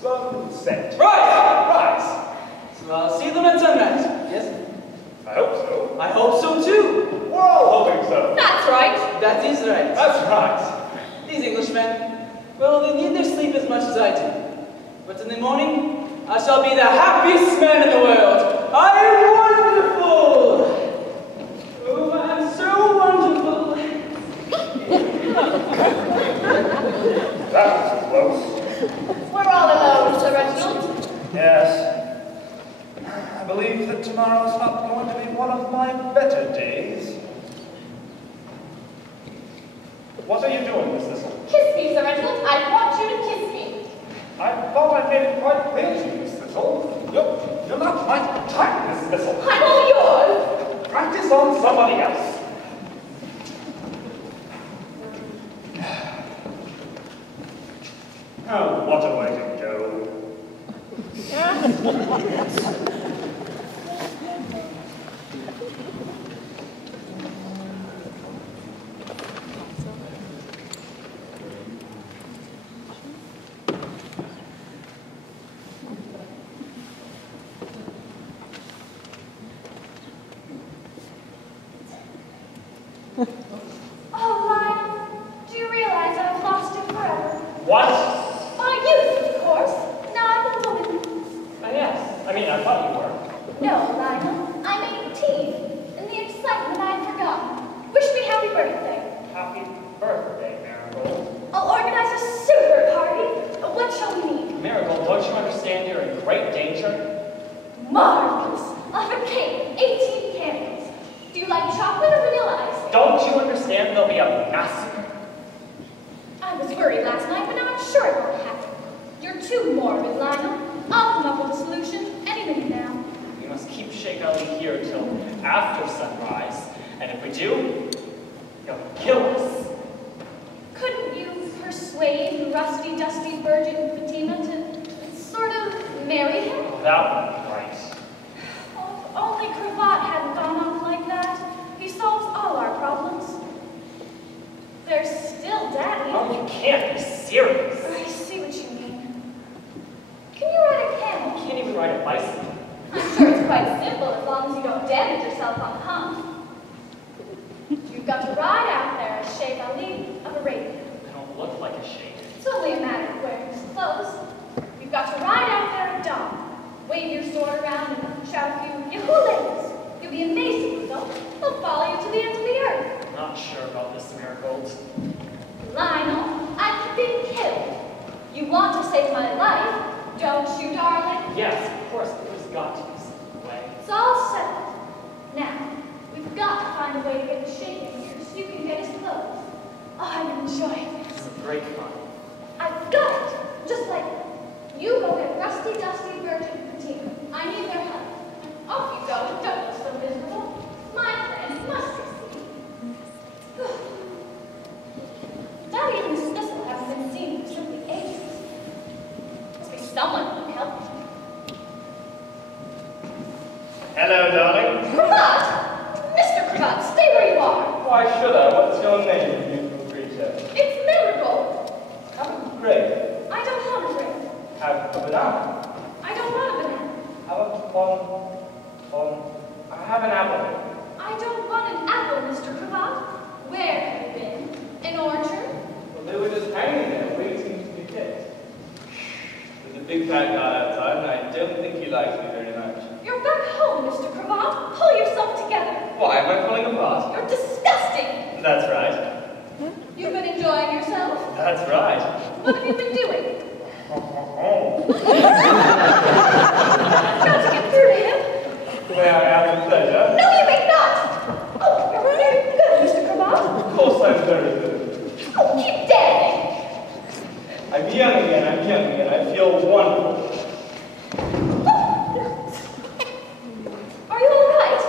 Sunset. Rise! Rise. So I'll see them at sunrise. Yes? I hope so. I hope so too. We're all hoping so. That's right. That is right. That's right. These Englishmen, well, they need their sleep as much as I do. But in the morning, I shall be the happiest man in the world. I am wonderful! Oh, I am so wonderful! That was close. We're all alone, Sir Reginald. Yes. I believe that tomorrow's not going to be one of my better days. What are you doing, Miss Thistle? Kiss me, Sir Reginald. I want you to kiss me. I thought I made it quite clear to you, Miss Thistle. You're not my type, Miss Thistle. I'm all yours. Practice on somebody else. Oh, what a way to go. Oh, Lionel, do you realize I've lost you forever? What? My youth, of course. Now I'm a woman. Yes. I mean, I thought you were. No, Lionel, I'm 18. In the excitement, I'd forgotten. Wish me happy birthday. Happy birthday, Marigold. I'll organize a super party. What shall we need? Marigold, don't you understand you're in great danger? Marvelous. I'll have a cake, 18 candles. Do you like chocolate or vanilla ice? Don't you understand there'll be a massacre? I was worried last night, but now I'm sure it won't happen. You're too morbid, Lionel. I'll come up with a solution any minute now. We must keep Sheikh Ali here till after sunrise, and if we do, he'll kill us. Couldn't you persuade the rusty, dusty virgin Fatima to sort of marry him? Oh, that would be right. Oh, if only Cravat hadn't gone off like that. He solves all our problems. There's still Daddy. Oh, you can't be serious. I see what you mean. Can you ride a camel? You can't even ride a bicycle. I'm sure it's quite simple as long as you don't damage yourself on the hump. You've got to ride out there as Sheikh Ali of Arabia. I don't look like a sheikh. It's only a matter of wearing his clothes. You've got to ride out there at dawn. Wave your sword around and shout a few Yahulas. You'll be amazed at the result. They'll follow you to the ends of the earth. I'm not sure about this, Marigold. Lionel, I could be killed. You want to save my life, don't you, darling? Yes, of course, but there's got to be some way. It's all settled. Now, we've got to find a way to get the Sheikh in here so you can get his clothes. Oh, I'm enjoying This this. is great fun. I've got it. Just like that. You go get Rusty, Dusty, Virgin, Fatima. I need their help. Off you go. Don't look so miserable. My plan must succeed. Daddy and Miss Thistle haven't been seen for simply ages. Must be someone who can help me. Hello, darling. Cravat! Mr. Cravat, stay where you are. Why should I? What's your name, beautiful creature? It's Marigold. Oh, great. I don't want a drink. Have a banana. I don't want a banana. How about I have an apple. I don't want an apple, Mr. Cravat. Where have you been? An orchard? Well, they were just hanging there, waiting to be picked. There's a big fat guy outside, and I don't think he likes me very much. You're back home, Mr. Cravat. Pull yourself together. Why am I falling apart? You're disgusting. That's right. You've been enjoying yourself. That's right. What have you been doing? Oh. I've got to get through to him. May I have the pleasure? No, you may not. Oh, you're very good, Mr. Cravat. Of course I'm very good. Oh, keep dancing. I'm young again, I feel wonderful. Are you all right?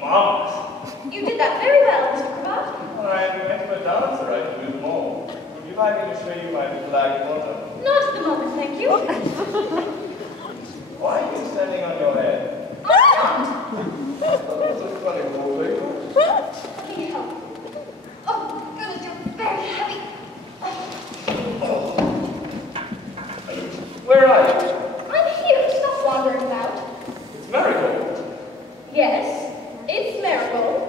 Marvelous. You did that very well, Mr. Cravat. Well, I'm an expert dancer, I can do more. Would you like me to show you my flag photo? Not at the moment, thank you. Why are you standing on your head? I'm not. That's a funny little thing. Let me help. Oh, goodness, you're very heavy. Where are you? I'm here. Stop wandering about. It's Marigold. Yes, it's Marigold.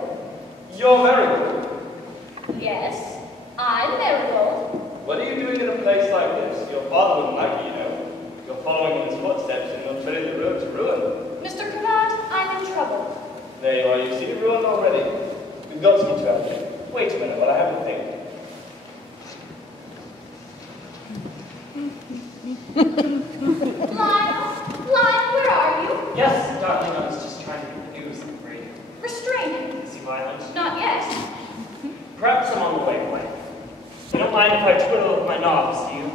You're Marigold. Yes, I'm Marigold. What are you doing in a place like this? Your father wouldn't like you, you know. You're following in his footsteps and you'll tread the road to ruin. Mr. Cravat, I'm in trouble. There you are, you see, ruined already. We've got to get you out there. Wait a minute while I have a think. Lionel, where are you? Yes, darling, I was just trying to get the news. I'm afraid. Restrain him. Is he violent? Not yet. Perhaps I'm on the way away. You don't mind if I twiddle with my knobs, do you?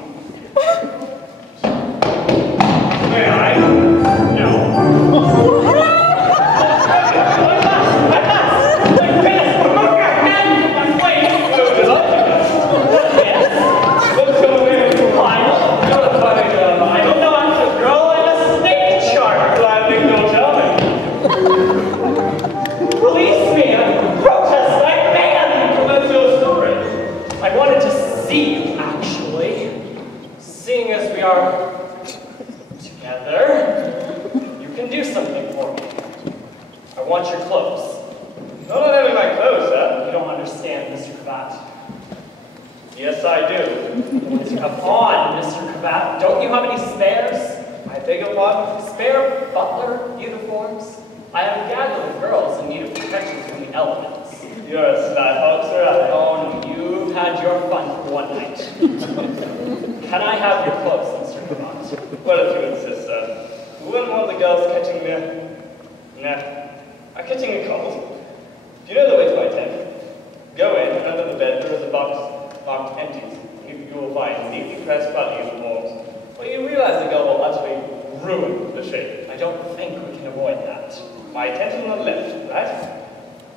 May I? No. Yes, I do. Come on, Mr. Cravat. Don't you have any spares? I beg your pardon? Spare butler uniforms? I have a gaggle of girls in need of protection from the elements. You're a sly fox, sir. Oh, no, you've had your fun for one night. Can I have your clothes, Mr. Cravat? Well, if you insist, sir. We wouldn't want the girls catching catching a cold. Do you know the way to my tent? Go in, and under the bed there is a box marked empties. You will find neatly pressed butler uniforms. Well, you realize the girl will utterly ruin the shape. I don't think we can avoid that. My tent is on the left, right?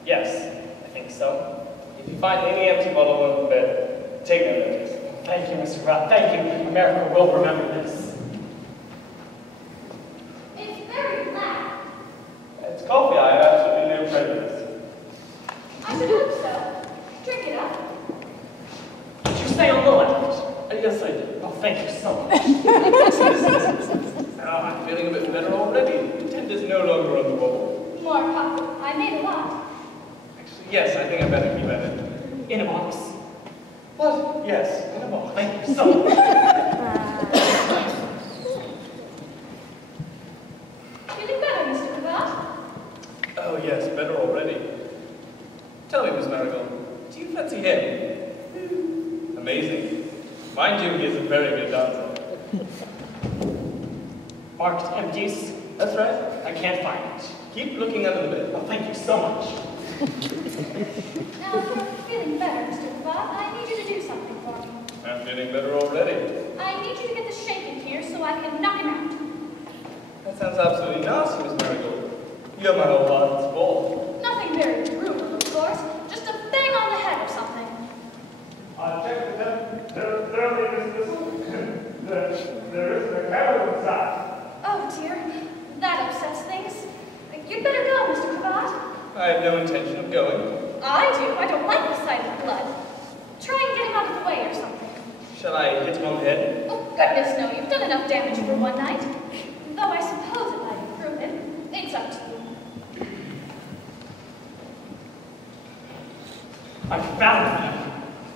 Yes, I think so. If you find any empty bottle on the bed, take no notice. Thank you, Mr. Cravat. Thank you. America will remember this. It's very black. It's coffee. I have absolutely no prejudice. I should hope so. Drink it up. Did you say on the left? Yes, I did. Oh, thank you so much. I'm feeling a bit better already. The tent is no longer on the wall. More coffee. I made a lot. Actually, yes, I think I better keep at it. In a box. What? Yes, in a box. Thank you so much. Feeling better, Mr. Cravat? Oh, yes, better already. Tell me, Miss Marigold, do you fancy him? Amazing. Mind you, he is a very good dancer. Marked empties. That's right. I can't find it. Keep looking under the bed. Oh, thank you so much. Now, if you're feeling better, Mr. Cravat, I need you to do something for me. I'm feeling better already. I need you to get the shake in here so I can knock him out. That sounds absolutely nasty, Miss Marigold. You have my whole heart at full. Nothing very brutal, of course. Just a bang on the head or something. I'll check with them. Their dismissal. There isn't a candle inside. Oh, dear. That upsets things. You'd better go, Mr. Cravat. I have no intention of going. I do. I don't like the sight of blood. Try and get him out of the way or something. Shall I hit him on the head? Oh, goodness, no. You've done enough damage for one night. Though I suppose it might improve him. It's up to you. I found him.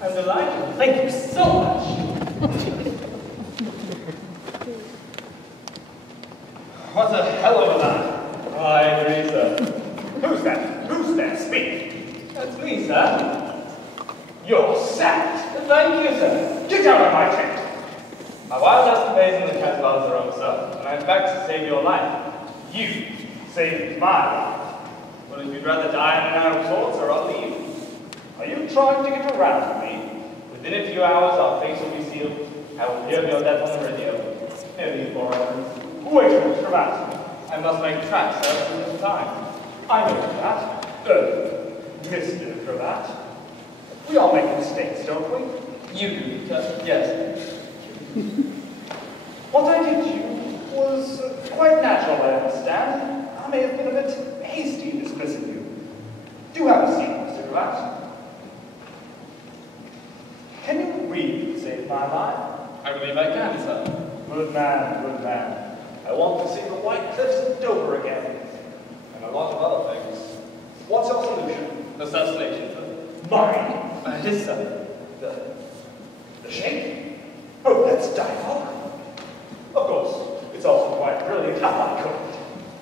I'm delighted. Thank you so much. What a hell of a man. I agree, sir. Who's that? Who's there? Speak. That's me, sir. You're sad. Thank you, sir. Get out of my tent. My wild escapades in the Catalogs are over, sir, and I'm back to save your life. You saved my life. Well, if you'd rather die in an hour of sorts, or I'll leave. Are you trying to get around me? Within a few hours, our fates will be sealed. I will hear of your death on the radio. Here these foreigners. Wait a minute, Cravat. I must make tracks, sir, for this time. I know that. Mr. Cravat. We all make mistakes, don't we? You do, yes. What I did to you was quite natural, I understand. I may have been a bit hasty in dismissing you. Do have a seat, Mr. Cravat. Can you really save my life? I believe I can, sir. Good man, good man. I want to see the White Cliffs of Dover again. And a lot of other things. What's your solution? Assassination, sir. Mine? His, sir. The shake? Oh, that's diabolical. Of course, it's also quite brilliant how I could.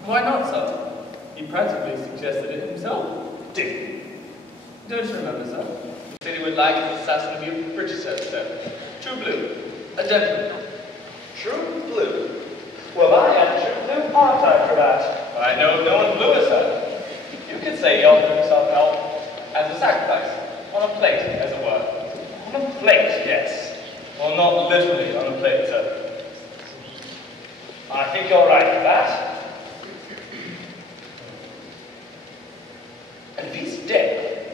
Why not, sir? He practically suggested it himself. Did he? Don't you remember, sir? He said he would like his assassin to be a British sir. True blue. A gentleman. True blue? Well, I am true blue, aren't I, Cravat? I know no one bluer, sir. You could say he offered himself help as a sacrifice, on a plate, as it were. On a plate, yes. Well, not literally on a plate, sir. I think you're right, Cravat. And if he's dead,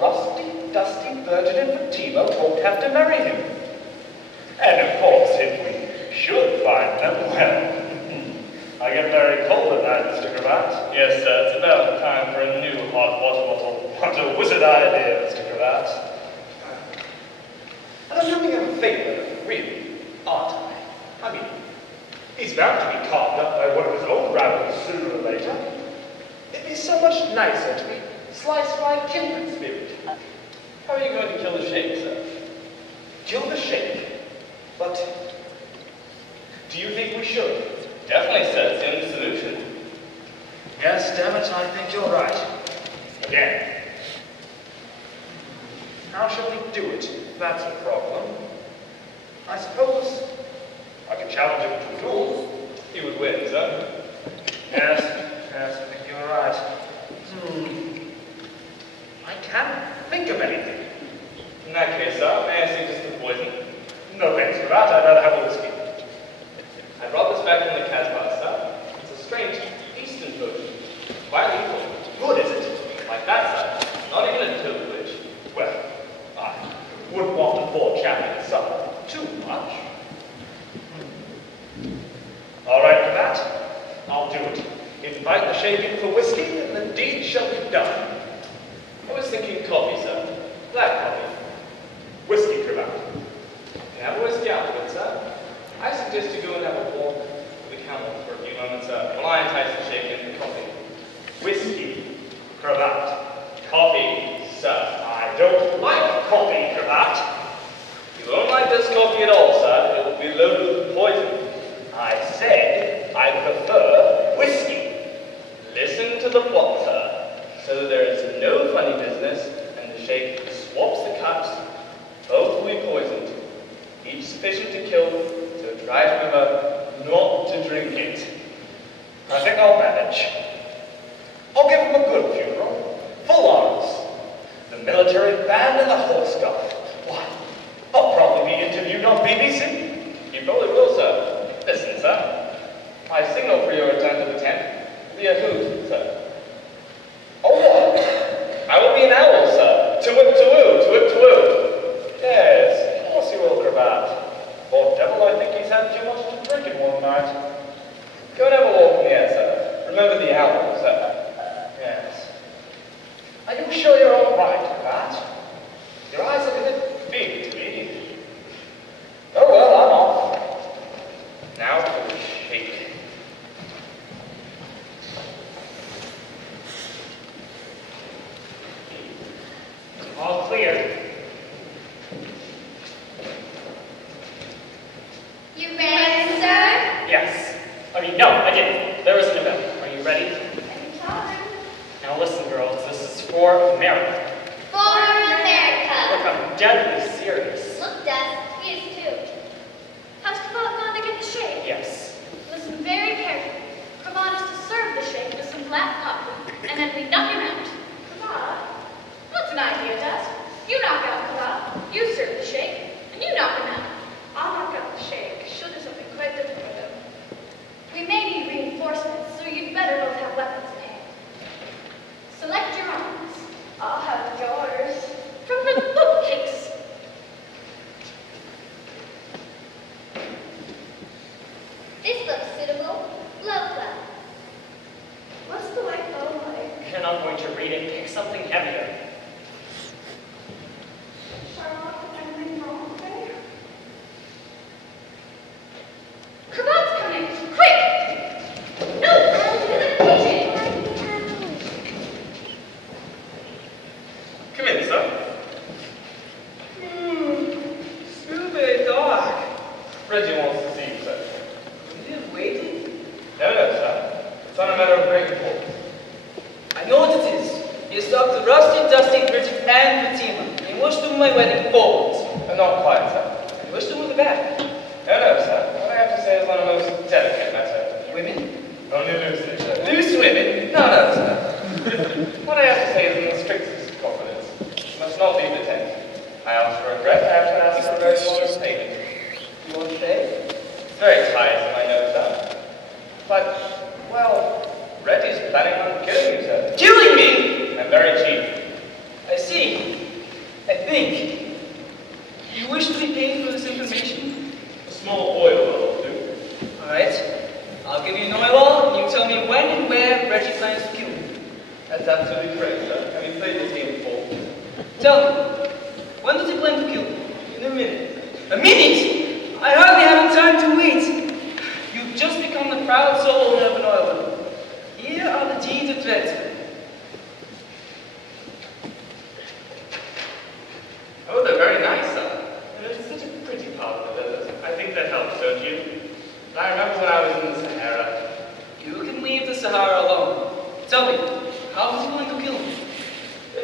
rusty, dusty virgin and Fatima won't have to marry him. And of course, if we should find them, well, I get very cold at night, Mr. Cravat. Yes, sir, it's about time for a new hot water bottle. What a wizard idea, Mr. Cravat. And I'm doing him a favor, really, aren't I? I mean, he's bound to be carved up by one of his own rabbles sooner or later. It'd be so much nicer to be sliced by kindred spirit. How are you going to kill the sheikh, sir? kill the Sheikh. But do you think we should? Definitely, sir. It's the only solution. Yes, damn it, I think you're right. Again. How shall we do it? That's a problem. I suppose I could challenge him to a duel. He would win, sir. Yes, I think you're right. I can't think of anything. In that case, sir, may I suggest a poison? No thanks for that, I'd rather have a whiskey. I brought this back from the Casbah, sir. It's a strange Eastern potion. Quite lethal. Good, is it? Like that, sir. Not even a toad witch. Well, I wouldn't want the poor champion to suffer too much. All right for that, I'll do it. Invite the Sheikh in for whiskey, and the deed shall be done. I was thinking coffee, sir. Black coffee. Whiskey, Cravat. You have a whiskey afterwards, sir. I suggest you go and have a walk with the camel for a few moments, sir, while I entice the Sheikh in for coffee. Whiskey, Cravat. Coffee, sir. I don't like coffee, Cravat. You won't like this coffee at all, sir. It will be loaded with poison. I said I prefer whiskey. Listen to the plot, sir. So that there is no funny business, and the Sheikh swaps the cups. Both will be poisoned. Each sufficient to kill, so try to remember not to drink it. I think I'll manage. I'll give him a good funeral. Full honors. The military band and the horse guard. Why, I'll probably be interviewed on BBC. You probably will, sir. Listen, sir. My signal for your return to the tent will be a hoot, sir. Oh, what? I will be an owl, sir. To-whip, to-woo, to-whip, to-woo. Yes, of course you will, Cravat. Poor devil, I think he's had too much to drink in one night. Go and have a walk in the air, sir. Remember the owl, sir. Yes. Are you sure you're all right, Cravat? Your eyes look a bit big to me. Oh, well, I'm off. Now for the Sheikh. All clear. You ready, sir? Yes. I mean, no, I didn't. There isn't a bell. Are you ready? Anytime. Now listen, girls. This is for America. For America. Look, I'm deadly serious. Look, Dad, he is too. Has Cravat gone to get the Sheikh? Yes. Listen very carefully. Cravat is to serve the Sheikh with some black coffee, and then we knock him out. Cravat? That's an idea, Dust. You knock out Cravat, you serve the Sheikh, and you knock him out. I'll knock out the Sheikh. She'll do something quite different with him. We may need reinforcements, so you'd better both have weapons in hand. Select your arms. I'll have yours. From the bookcase. This looks suitable. Blow club. What's the white bow like? You're not going to read it. Pick something heavier. Charlotte, is anything wrong today? Cravat's coming! Quick! No! To the kitchen! Come in, sir. Still very dark. Reggie wants to see you, sir. We have waited. No, sir. It's on a matter of great importance. I know what it is. You stopped the rusty, dusty Bridget and Fatima. You wish to move my wedding forward. Not quite, sir. You wish to move it back. No, sir. What I have to say is on a most delicate matter. Women? Only loosely, sir. Loose women? No, sir. What I have to say is in the strictest confidence. You must not leave the tent. I ask for a dress, I have to ask for a very modest payment. You want to pay? It's very tiresome, I know, sir. But, well, Reggie's planning on killing you, sir. Killing me! I'm very cheap. I see. I think. You wish to be paid for this information? A small oil will do. Alright. I'll give you an oil, and you tell me when and where Reggie plans to kill me. That's absolutely correct, sir. Have you played this game before? Tell me, when does he plan to kill me? In a minute. A minute? I hardly have time to wait. You've just become the proud sole owner of an oil well. Here are the deeds of transfer. Oh, they're very nice, sir. It's such a Tell me, how is he going to kill me?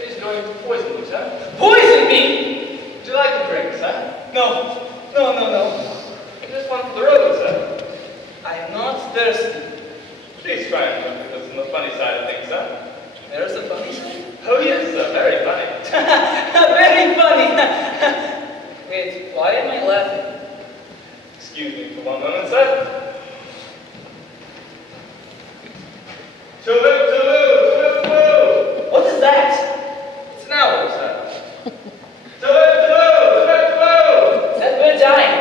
He's going to poison you, sir. Poison me? Would you like a drink, sir? No. Just one for the road, sir. I am not thirsty. Please try and look at this on the funny side of things, sir. There is a funny side? Oh, yes, sir. Very funny. Very funny. Wait, why am I laughing? Excuse me for one moment, sir. Toodaloo! What is that? It's an owl, sir. Toodaloo! That bird dying.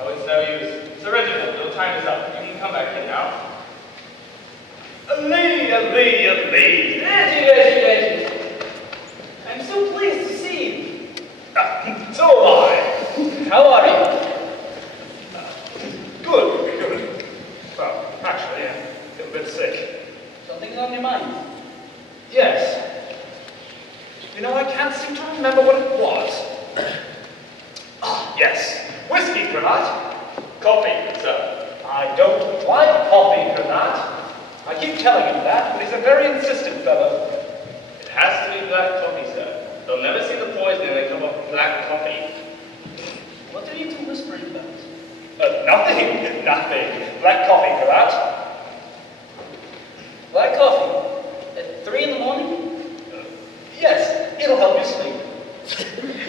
Oh, it's no use. Sir Reginald, your time is up. You can come back in now. Lee! Reggie. I'm so pleased to see you. So am I. How are you? Good. Well, actually, I'm a little bit sick. Something's on your mind. Yes. You know, I can't seem to remember what it was. Yes. Whiskey, Cravat. Coffee, sir. I don't like coffee, Cravat. I keep telling him that, but he's a very insistent fellow. It has to be black coffee, sir. They'll never see the poison in a cup of black coffee. What are you two whispering about? Nothing. Black coffee, Cravat. Black coffee? At 3 in the morning? Yes, it'll help you sleep.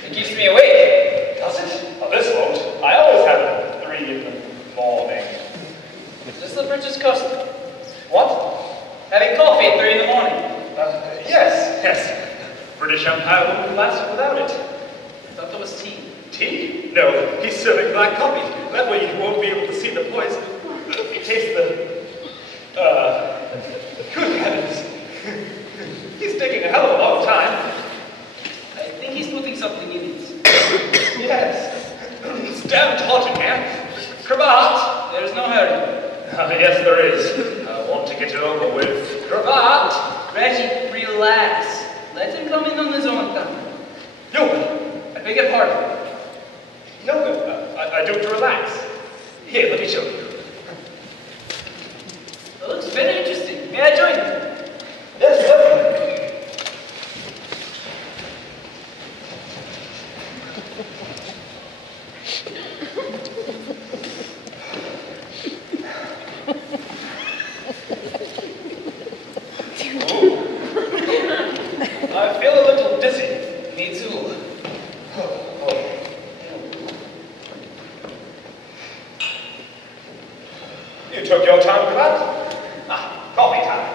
It keeps me awake. Does it? Oh, this won't. I always have it at 3 in the morning. Is this the British custom? What? Having coffee at 3 in the morning? Yes. British Empire wouldn't last without it. I thought there was tea. Tea? No, he's serving black coffee. That way you won't be able to see the poison. Taste the... Good heavens. He's taking a hell of a long time. I think he's putting something in it. Yes. It's damned hot in here. Cravat! There's no hurry. Yes, there is. I want to get it over with. Cravat! Reggie, relax. Let him come in on his own time. Yoga! I beg your pardon. Yoga? I do to relax. Here, let me show you. It looks very interesting. May I join you? Yes, definitely. I feel a little dizzy. Me too. You took your time for that? Coffee time.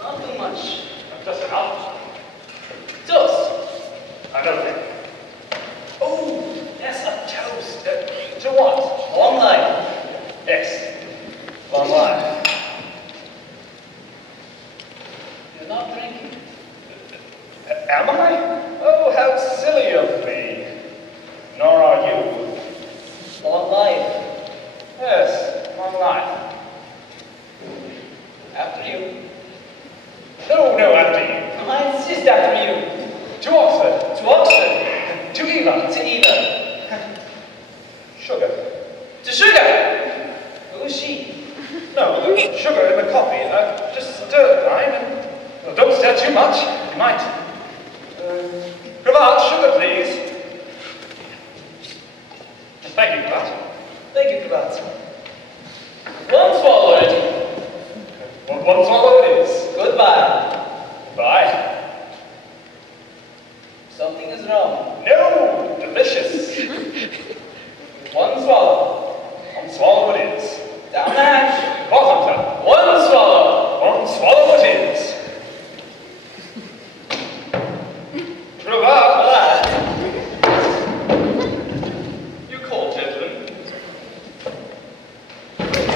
Not too much. Just enough. Toast. Another. Oh, yes, a toast. To what? Long life. Yes. Long life. You're not drinking. Am I? Oh, how silly of me. Nor are you. Long life. Yes, long life. After you. No, after you. I insist after you. To Oxford. To Oxford. To Eva. To Eva. Sugar. To Sugar. Who is she? No, there's sugar in the coffee. Just stir it, lime, and... Well, don't stir too much. You might. Cravat, sugar, please. Thank you, Cravat. Thank you, Cravat. One swallow, Reggie. One swallow it is. Goodbye. Bye. Something is wrong. No, delicious. One swallow. One swallow it is. Down the hatch. Bottom top. One swallow. One swallow it is. Cravat. You called, gentlemen.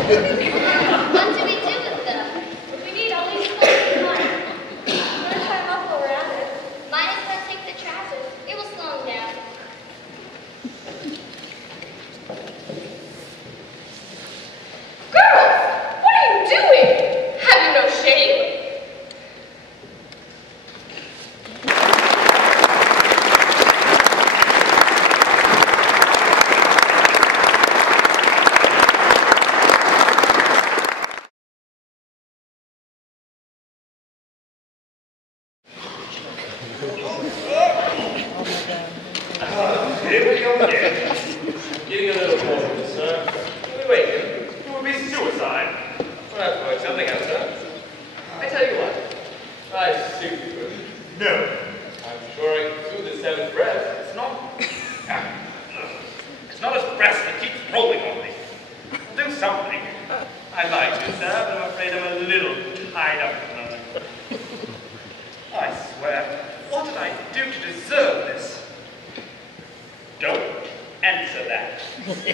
What do we do with them? We need tied up at the moment. I swear, what did I do to deserve this? Don't answer that. Is he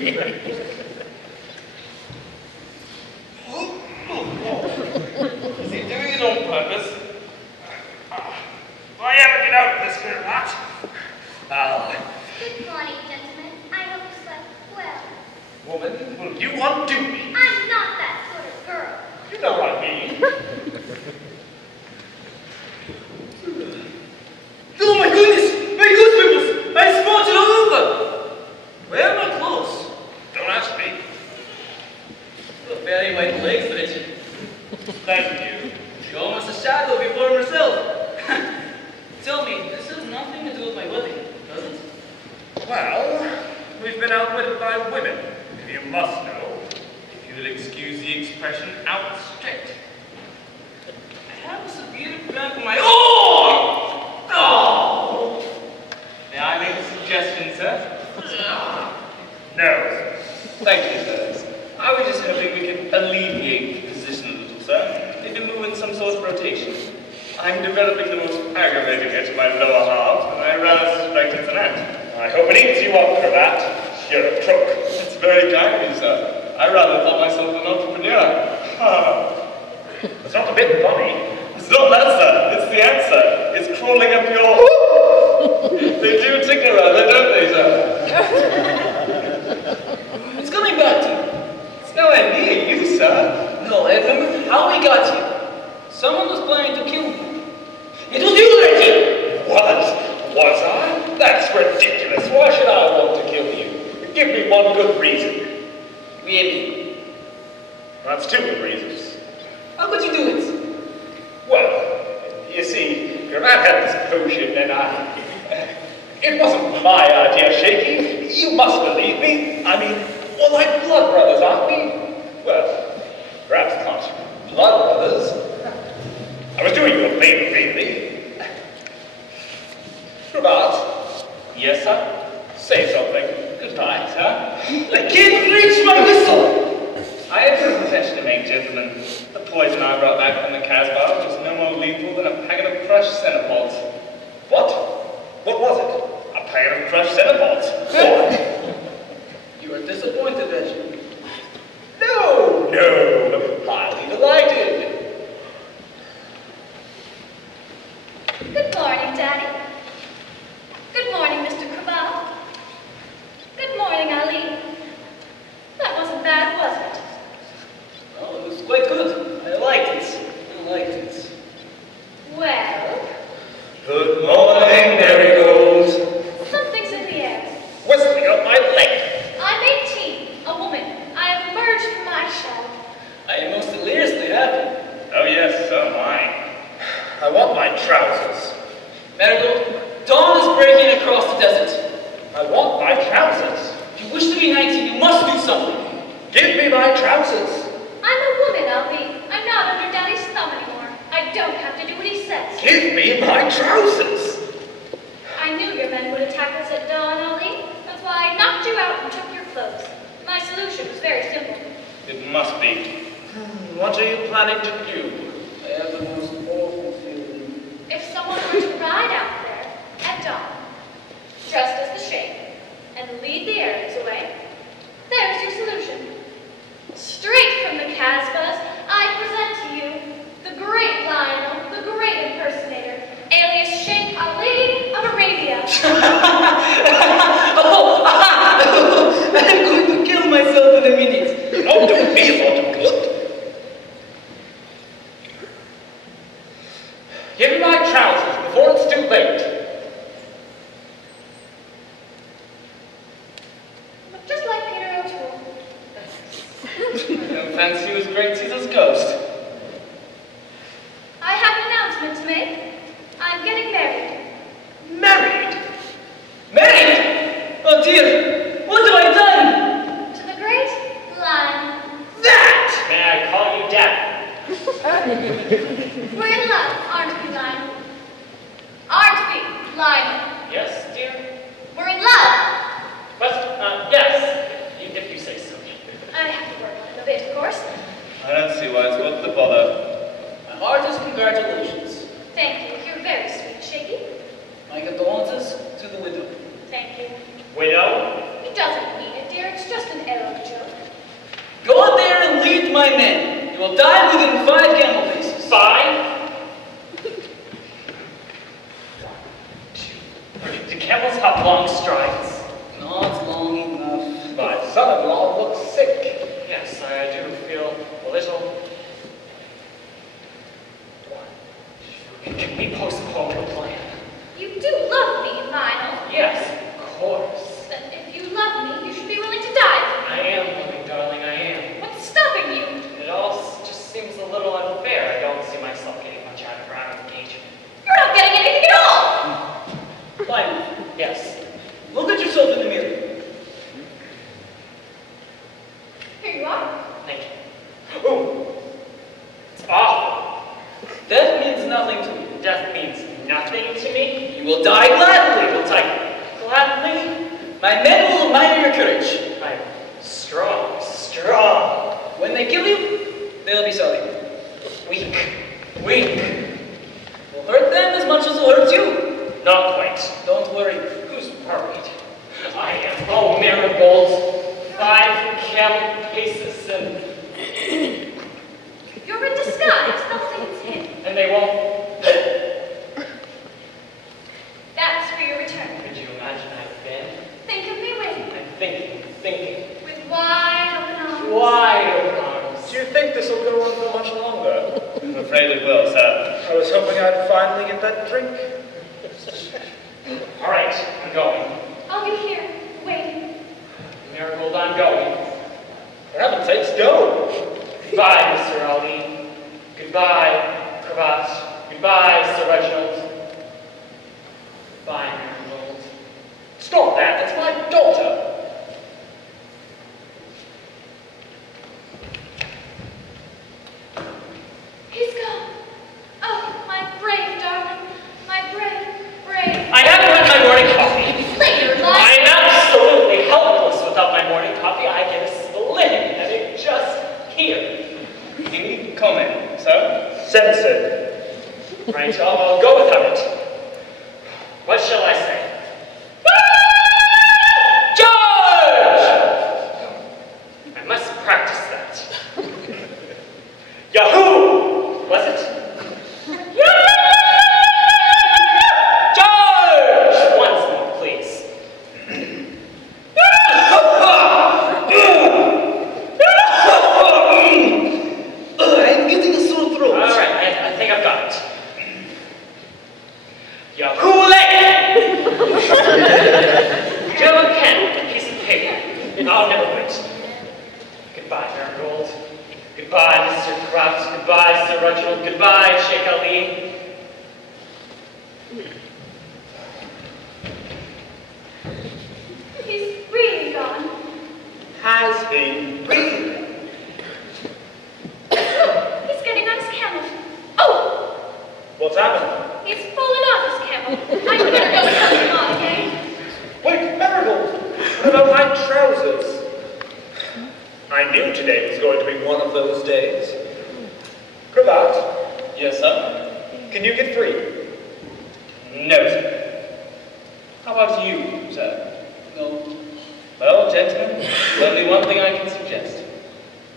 doing it on purpose? Will I ever get out of this here rat? Good morning, gentlemen. I hope you slept well. Woman, will you undo me? I'm not that sort of girl. You know what I mean. Oh my goodness! My goosebumps! I spotted all over! Where are my clothes? Don't ask me. The very white legs, Reggie. Thank you. You're almost a shadow before herself. Tell me, this has nothing to do with my wedding, does it? Well, we've been outwitted by women. You must know, if you'll excuse the expression, outstripped. I have a severe cramp in my... Oh! Oh! May I make a suggestion, sir? No. Thank you, sir. I was just hoping we could alleviate the position a little, sir. Maybe move in some sort of rotation. I'm developing the most aggravating edge of my lower half, and I rather suspect it's an ant. I hope it eats you up for that. You're a crook. It's very kind of you, sir. I rather thought myself an entrepreneur. It's not a bit funny. It's not that, sir. It's the ant, sir. It's crawling up your... They do tickle rather, don't they, sir? It's coming back to me. It's nowhere near you, sir. No, I remember how we got here. Someone was planning to kill me. It was you, Reggie! Was I? That's ridiculous. Why should I want to kill you? Give me one good reason. Really? That's two good reasons. How could you do it? Well, you see, your man had this potion and it wasn't my idea, Shaky. You must believe me. I mean, we're like blood brothers, aren't we? Well, perhaps not blood brothers. I was doing you a favor, really. Robert. Yes, sir? Say something. Goodbye, Sir? I can't reach my whistle! I have a confession to make, gentlemen. The poison I brought back from the Casbah was no more lethal than a packet of crushed centipods. What? What was it? A packet of crushed centipods. You are disappointed, Reggie. No, highly delighted. Good morning, Daddy. Good morning, Mr. Krabal. Good morning, Ali. That wasn't bad, was it? Oh, it was quite good. I liked it. Well, Good morning, marigolds. something's in the air. Whistling up my leg. I'm 18, a woman. I have emerged from my shell. I am most hilariously happy. Oh yes, so am I. I want my trousers. Marigold, dawn is breaking across the desert. I want my trousers. If you wish to be 19, you must do something. Give me my trousers. I'm a woman, Alfie. I'm not under Daddy's thumb anymore. I don't have to do what he says. Give me my trousers. I knew your men would attack us at dawn, Ali. That's why I knocked you out and took your clothes. My solution was very simple. It must be. What are you planning to do? I have the most awful feeling. If someone were to ride out there at dawn, dressed as the Sheikh, and lead the Arabs away, there's your solution. Straight from the Casbahs, I present to you the great Lionel, the great impersonator, alias Sheikh Ali of Arabia. I'm going to kill myself in a minute. Don't do me a lot of good. Give me my trousers before it's too late. Just like Peter O'Toole. I don't fancy you as Great Caesar's ghost. I have an announcement to make. I'm getting married. Married? Married? Oh dear, what have I done? To the great Lionel. That! May I call you Dad? We're in love, aren't we, Lionel? Aren't we, Lionel? Yes, dear? We're in love. Yes, if you say so. I have to work on it a bit, of course. I don't see why it's worth the bother. within 5 camel paces. 5? Do camels have long strides? Not long enough. My son-in-law looks sick. Yes, I do feel a little... Can we postpone the plan? You do love me, Lionel. Yes, of course. But if you love me, you should be willing to die for me. I am willing, darling, I am. What's stopping you? It all just seems a little unfair. I don't see myself getting much out of our engagement. You're not getting anything at all. Lionel, Yes. look at yourself in the mirror. Here you are. Thank you. Ooh. It's awful. Death means nothing to me. Death means nothing to me. You will die gladly. Will die gladly. My men will admire your courage. I'm strong, strong. When they kill you, they'll be sorry. Weak, weak. Will hurt them as much as will hurt you. Not quite. Don't worry. Who's worried? I am. Oh, Marigold. 5 camel paces and... You're in disguise. They'll think it's him. and they won't... That's for your return. Could you imagine I've been? Think of me waiting. I'm thinking. With wide open arms. Wide open arms. Do you think this will go on for much longer? I'm afraid it will, sir. I was hoping I'd finally get that drink. All right, I'm going. I'll be here, waiting. Marigold, I'm going. For heaven's sakes, go! Goodbye, Mr. Ali. Goodbye, Cravat. Goodbye, Sir Reginald. Goodbye, Marigold. Stop that! That's my daughter! He's gone. Oh, my brave darling. My brave. I haven't had my morning coffee. Later, life. I'm absolutely helpless without my morning coffee. I get a slimming headache just here. Any comment, sir? Censored. Right, I'll go without it. What shall I say? George! I must practice that. Yahoo! Was it? George! Once more, please. I'm getting a sore throat. All right, I think I've got it. Yahoo! Do you have a pen and a piece of paper? I'll never wait. Goodbye, Marigold. Goodbye, Mr. Kraft. Goodbye, Sir Reginald. Goodbye, Sheikh Ali. He's really gone. Has been really. He's getting on his camel. Oh! What's happened? He's fallen off his camel. I'd better go and help him on, okay? Wait, Marigold! What about my trousers? I knew today was going to be one of those days. Cravat, Yes, sir? can you get free? No, sir. How about you, sir? No. Well, gentlemen, there's only one thing I can suggest.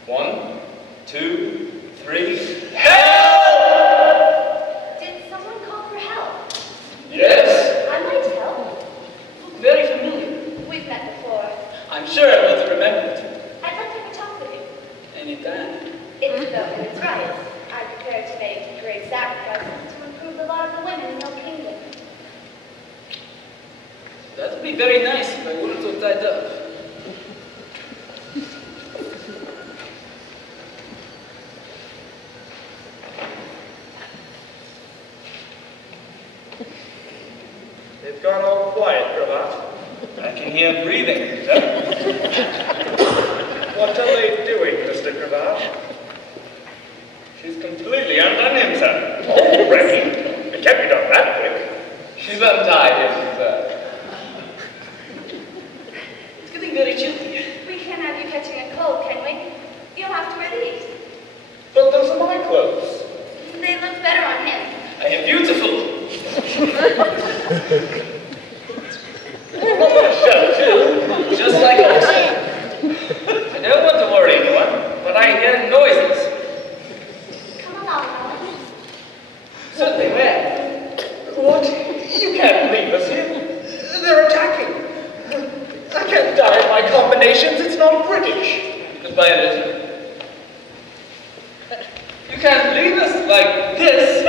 1, 2, 3. Help! Did someone call for help? Yes? I might help. Very familiar. We've met before. I'm sure I will remember it. I'd like to have a talk with you. Anytime. It's though and it's right. I'm prepared to make great sacrifices to improve the lot of the women in your kingdom. That would be very nice if I weren't so tied up. They've gone all quiet, Cravat. I can hear breathing, sir. What are they doing, Mr. Cravat? She's completely undone him, sir. Already? It can't be done that quick. She's untied him, sir. It's getting very chilly. We can't have you catching a cold, can we? You'll have to wear these. But those are my clothes. They look better on him. I am beautiful. Just like I said. I don't want to worry anyone, but I hear noises. Certainly, where? What? You can't leave us here. They're attacking. I can't die in my combinations. It's not British. Goodbye, Elizabeth. You can't leave us like this.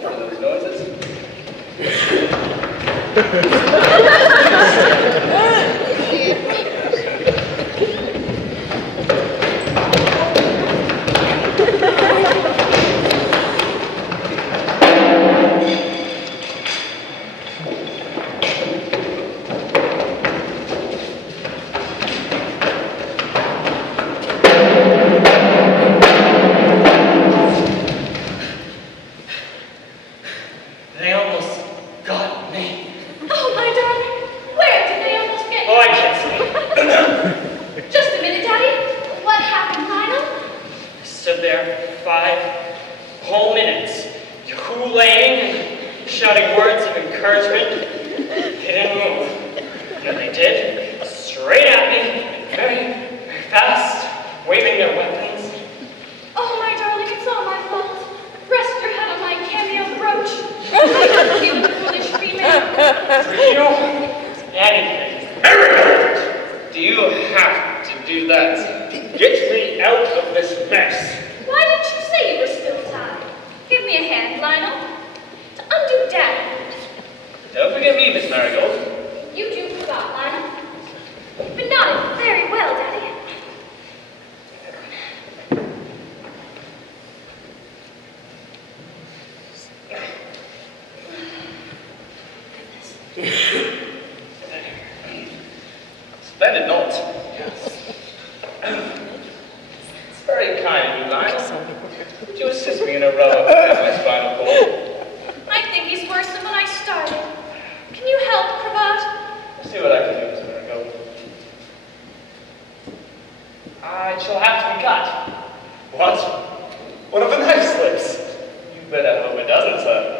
What are those noises? They almost got me. Oh, my darling. Where did they almost get you? Oh, I can't see. Just a minute, Daddy. What happened, Lionel? I stood there for 5 whole minutes, hoolaying and shouting words of encouragement. They didn't move. And they did, straight at me, very, very fast, waving their weapons. Oh, my darling, it's all my fault. Rest your head on my cameo brooch. You foolish female. For you, anything. Do you have to do that? Get me out of this mess. Why didn't you say you were still tied? Give me a hand, Lionel. To undo Daddy. Don't forget me, Miss Marigold. You do forgot, Lionel. You've been nodding very well, Daddy. Splendid note. Yes. It's very kind of you, Lionel. Would you assist me in a rub up my spinal cord? I think he's worse than when I started. Can you help, Cravat? Let's see what I can do, Miss Marigold. It shall have to be cut. What? What if a knife slips? You better hope it doesn't, sir.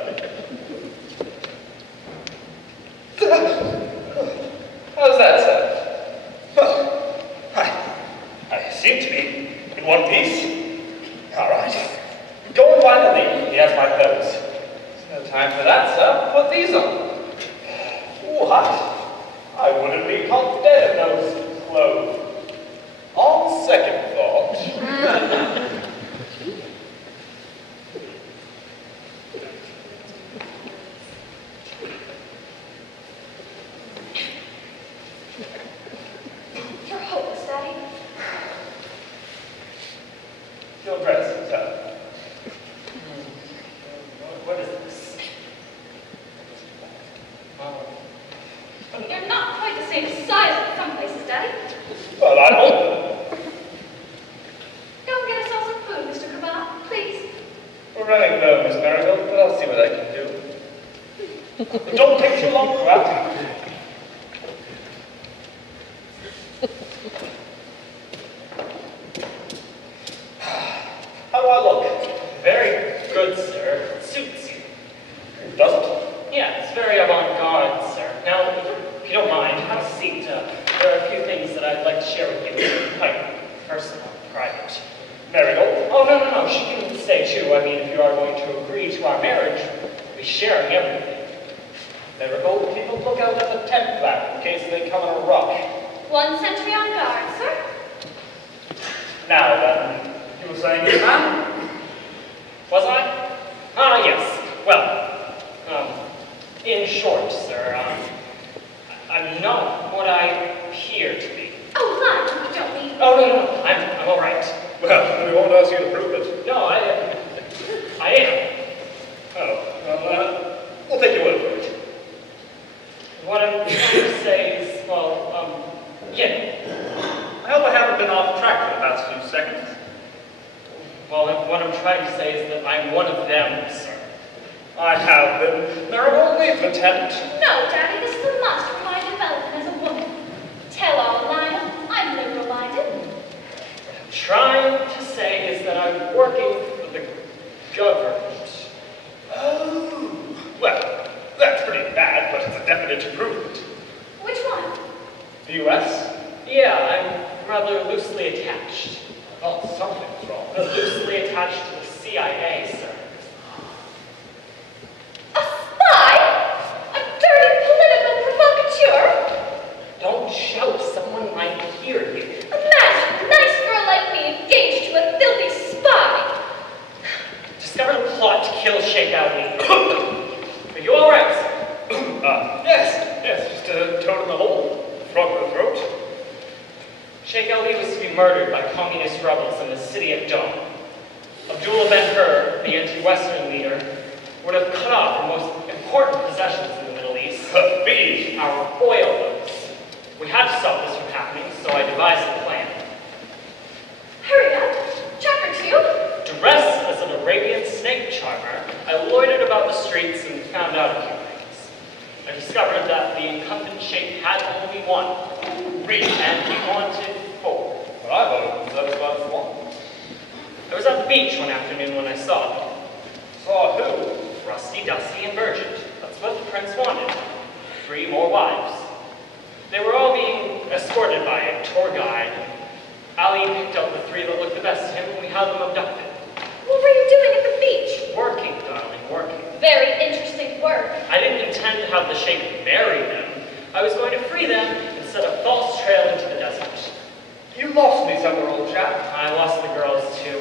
How's that, sir? Well, I seem to be in one piece. All right. Go and find the lead. He has my clothes. There's no time for that, sir. Put these on. What? I wouldn't be caught dead in those clothes. On second thought. You're hopeless, Daddy. Your dress, sir. What is this? You're not quite the same size in some places, Daddy. Well, I hope. Go and get yourself some food, Mr. Cravat, please. We're running low, Miss Marigold, but I'll see what I can do. Don't take too long for that. How do I look? Very good, sir. It suits you. Does it? Yeah, it's very avant-garde, sir. Now, if you don't mind, have a seat. There are a few things that I'd like to share with you. Quite personal, private. Marigold? Oh, no. She can stay too. I mean, if you are going to agree to our marriage, we'll be sharing everything. Marigold, people look out at the tent flap in case they come in a rush. 1 sentry on guard, sir. Now then, you were saying it, ma'am? Was I? Ah, yes. Well, in short, sir, I'm not what I appear to be. Oh, Lionel, you don't need... Oh, no, I'm all right. Well, we won't ask you to prove it. No, I am. Oh, well, we'll take your word for it. What I'm trying to say is, well, yeah. I hope I haven't been off track for the past few seconds. Well, what I'm trying to say is that I'm one of them, sir. I have been. Marigold, leave the tent. No, Daddy, this is a must for my development as a woman. Tell all, Lionel. I'm liberal-minded. What I'm trying to say is that I'm working for the government. Oh, well, that's pretty bad, but it's a definite improvement. Which one? The U.S.? Yeah, I'm rather loosely attached. Oh, something's wrong. Loosely attached to the CIA, sir. A spy? A dirty political provocateur? Don't shout, someone might hear you. Imagine a nice girl like me engaged to a filthy spy. Discovered a plot to kill Sheikh Ali. Are you alright, sir? Yes, just a toad in the hole. Frog in the throat. Sheikh Ali was to be murdered by communist rebels in the city of Dawn. Abdullah Ben-Hur, the anti-Western leader, would have cut off the most important possessions in the Middle East. Beef. Our oil wells. We had to stop this from happening, so I devised a plan. Hurry up. Check or two. Dressed as an Arabian snake charmer, I loitered about the streets and found out a few things. I discovered that the incumbent sheikh had only one, and he wanted four. But I thought it was about one. I was at the beach one afternoon when I saw them. Saw who? Rusty, Dusty, and Virgin. That's what the prince wanted. 3 more wives. They were all being escorted by a tour guide. Ali picked out the 3 that looked the best to him, and we had them abducted. What were you doing at the beach? Working, darling, working. Very interesting work. I didn't intend to have the sheikh marry them. I was going to free them and set a false trail into the desert. You lost me somewhere, old chap. I lost the girls, too.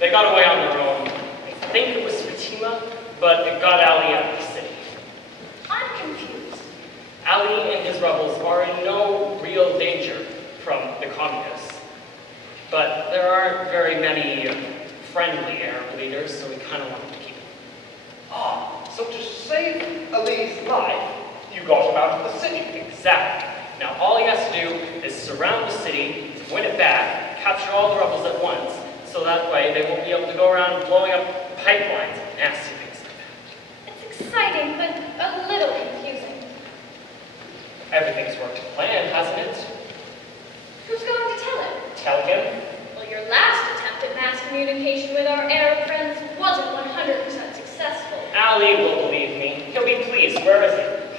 They got away on their own. I think it was Fatima, but it got Ali out of the city. I'm confused. Ali and his rebels are in no real danger from the communists. But there aren't very many friendly Arab leaders, so we kind of wanted to keep them. So to save Ali's life, you got him out of the city. Exactly. Now all he has to do is surround the city, win it back, capture all the rebels at once, so that way they won't be able to go around blowing up pipelines and nasty things like that. It's exciting, but a little confusing. Everything's worked to plan, hasn't it? Who's going to tell him? Tell him. Well, your last attempt at mass communication with our Arab friends wasn't 100% successful. Ali will believe me. He'll be pleased. Where is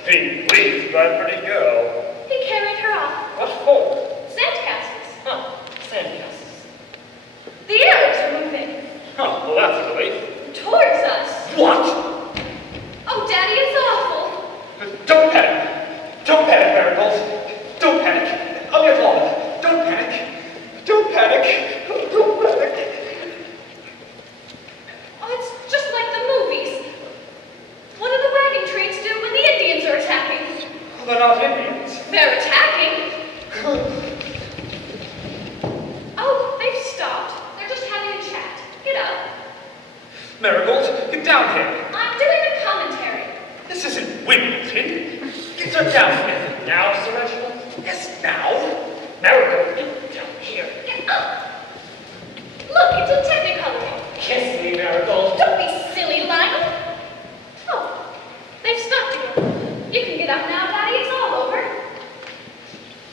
he? Please, my pretty girl. He carried her off. What for? Sandcastles. Huh. Sandcastles. The Arabs are moving. Oh, well, that's a relief. Towards us. What? Oh, Daddy, it's awful. Don't panic. Don't panic, Miracles. Don't panic. I'm your father. Don't panic. Don't panic. Don't panic. Oh, it's just like the movies. What do the wagon trains do when the Indians are attacking? They're not Indians. They're attacking. Oh, they've stopped. They're just having a chat. Get up. Miracles, get down here. I'm doing a commentary. This isn't Wimbledon. Get her down here. Now, Sir Reginald? Yes, now. Miracle. Get down here. Get up. Look, it's a technicolor. Kiss me, Miracle. Don't be silly, Lionel. Oh, they've stopped again. You can get up now, Daddy. It's all over.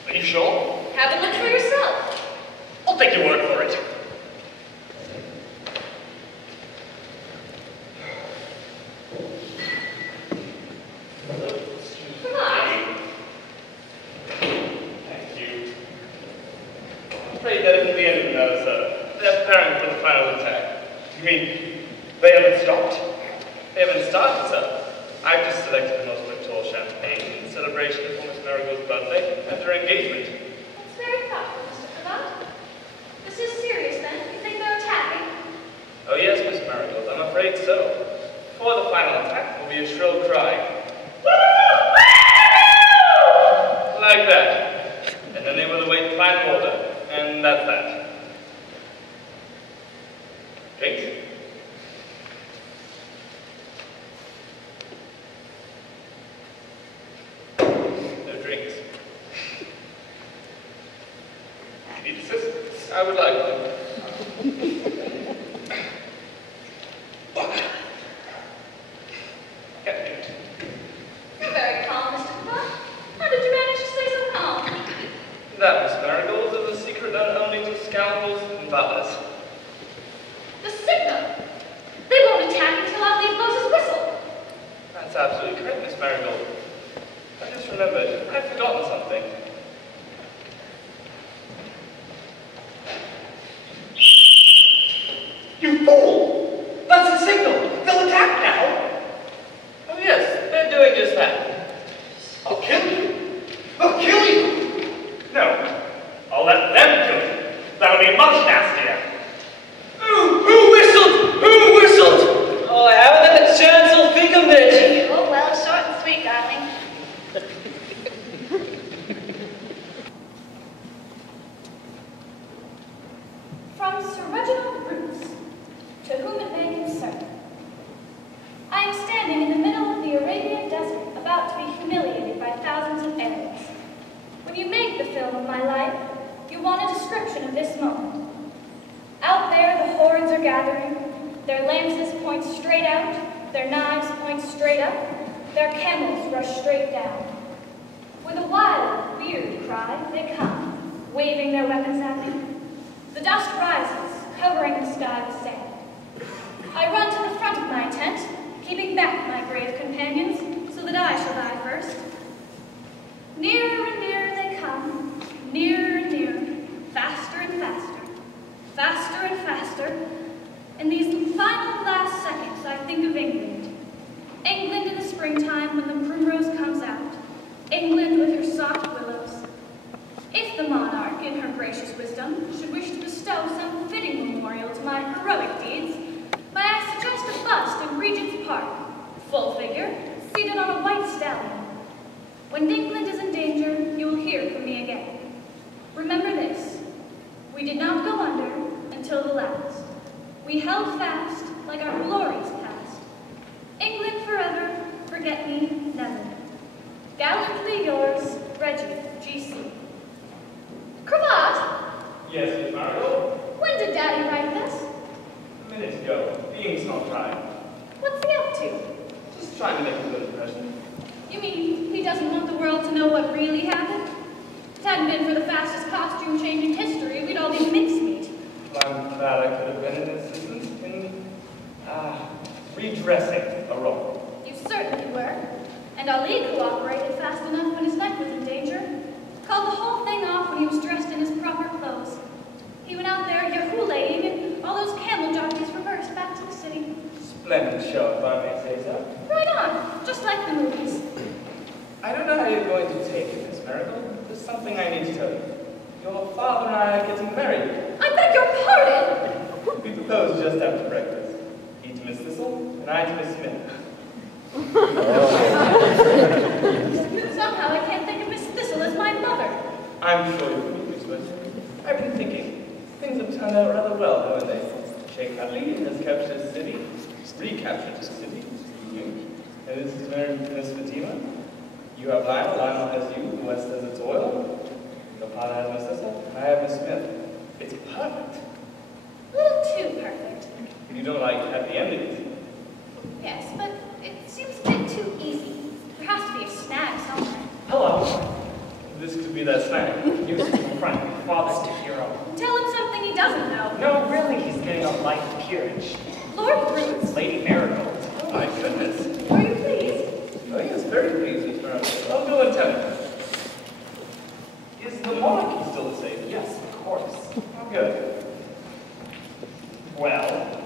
Are you sure? Have a look for yourself. I'll take your word for it. Come on. Thank you. I'm afraid that isn't the end of the matter, sir. They're preparing for the final attack. You mean they haven't stopped? They haven't started, sir. I've just selected the most tall champagne in celebration of Miss Marigold's birthday and their engagement. That's very thoughtful, Mr. Cravat. This is serious, then? You think they're attacking? Oh yes, Miss Marigold, I'm afraid so. Before the final attack will be a shrill cry. Like that. And then they will await the final order. And that's that. Drinks? No drinks. Need assistance? I would like one. You're very calm, Mr. Cravat. How did you manage to stay so calm? That, Miss Marigold, is a secret known only to scoundrels and butlers. The signal. They won't attack until Ali blows his whistle. That's absolutely correct, Miss Marigold. I just remembered. I'd forgotten something. You fool! That's the signal! They'll attack now! Oh yes, they're doing just that. I'll kill you! I'll kill you! No, I'll let them kill you. That'll be much nastier. Who whistled? Who whistled? Oh, I haven't had a chance, I'll think I'm ready. Oh, well, short and sweet, darling. From Sir Reginald Bruce, to whom it may concern. I am standing in the middle of the Arabian desert, about to be humiliated by thousands of Arabs. When you made the film of my life, you want a description of this moment. Out there, the hordes are gathering. Their lances point straight out, their knives point straight up, their camels rush straight down. With a wild, weird cry, they come, waving their weapons at me. The dust rises, covering the sky with sand. I run to the front of my tent, keeping back my brave companions, so that I shall die first. Nearer and nearer they come, nearer and nearer, faster and faster, faster and faster. In these final last seconds, I think of England. England in the springtime when the primrose comes out. England with her soft willows. If the monarch, in her gracious wisdom, should wish to bestow some fitting memorial to my heroic deeds, may I suggest a bust in Regent's Park, full figure, seated on a white stallion. When England is in danger, you will hear from me again. Remember this, we did not go under until the last. We held fast like our glories past. England forever, forget me never. Gallantly yours, Reggie, G.C. Cravat! Yes, Miss Margot? When did Daddy write this? A minute ago. The ink's not dry. What's he up to? Just trying to make a good impression. You mean he doesn't want the world to know what really happened? If it hadn't been for the fastest costume change in history, we'd all be mincemeat. I'm glad I could have been an assistant in, redressing a role. You certainly were. And Ali cooperated fast enough when his neck was in danger. Called the whole thing off when he was dressed in his proper clothes. He went out there yahoo-laying, and all those camel jockeys reversed back to the city. Splendid show, if I may say so. Right on, just like the movies. I don't know how you're going to take it, Miss Marigold. There's something I need to tell you. Your father and I are getting married. I beg your pardon! We proposed just after breakfast. He to Miss Thistle, and I to Miss Smith. Somehow I can't think of Miss Thistle as my mother. I'm sure you will be Miss I've been thinking. Things have turned out rather well, haven't they? Sheikh Ali has captured the city, recaptured the city, and this is Miss Fatima. You have Lionel, Lionel has you, West has its oil. Your father has Miss Thistle, and I have Miss Smith. It's perfect. A little too perfect. You don't like happy endings. Yes, but it seems a bit too easy. There has to be a snag somewhere. Hello. This could be that snack. You friend, father's to hero. Tell him something he doesn't know. No, really, he's getting a life peerage. Lord Bruce. Lady Marigold. Oh my goodness. Are you pleased? Oh yes, very pleased, Miss Marigold. I'll go and tell him. Is the monarchy still the same? Yes, of course. Oh, good. Well,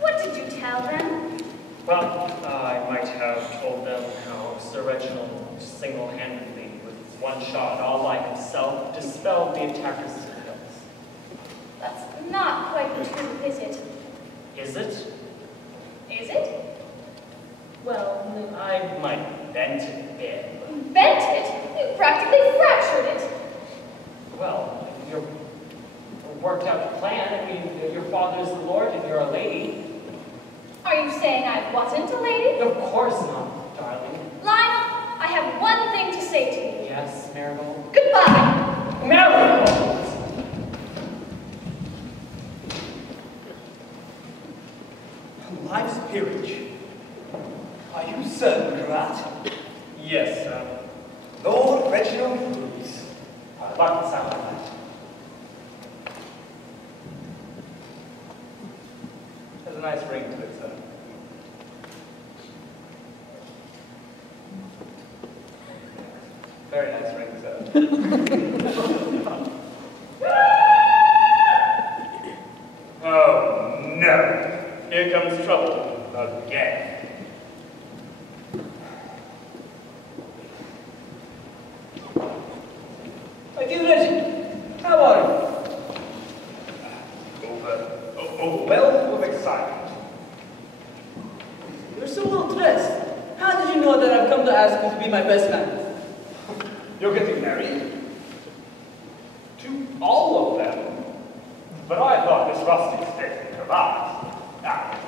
What did you tell them? well, I might have told them how Sir Reginald single-handedly, with one shot, all by himself, dispelled the attackers' hills. That's not quite the truth, is it? Is it? Is it? Well, I might bend it a bit. Bent it? You practically fractured it. Well, you're worked out a plan. I mean, your father's the Lord and you're a lady. Are you saying I wasn't a lady? Of course not, darling. Lionel, I have one thing to say to you. Yes, Marigold. Goodbye. Marigold! Life's peerage. Are you certain, Cravat? Yes, sir. Lord Reginald Bruce. I like the sound of that. Has a nice ring to it, sir. Very nice ring, sir. overwhelmed with excitement. You're so well dressed. How did you know that I've come to ask you to be my best man? You're getting married? To all of them? But I thought Miss Rusty stayed in cravat. Ah.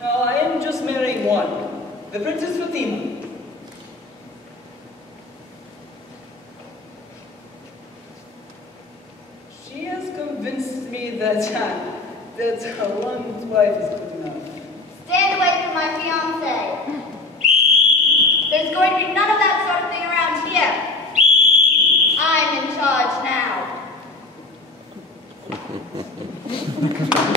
No, I am just marrying one. The Princess Fatima. She has convinced me that one wife is good enough. Stand away from my fiancé. There's going to be none of that sort of thing around here. I'm in charge now.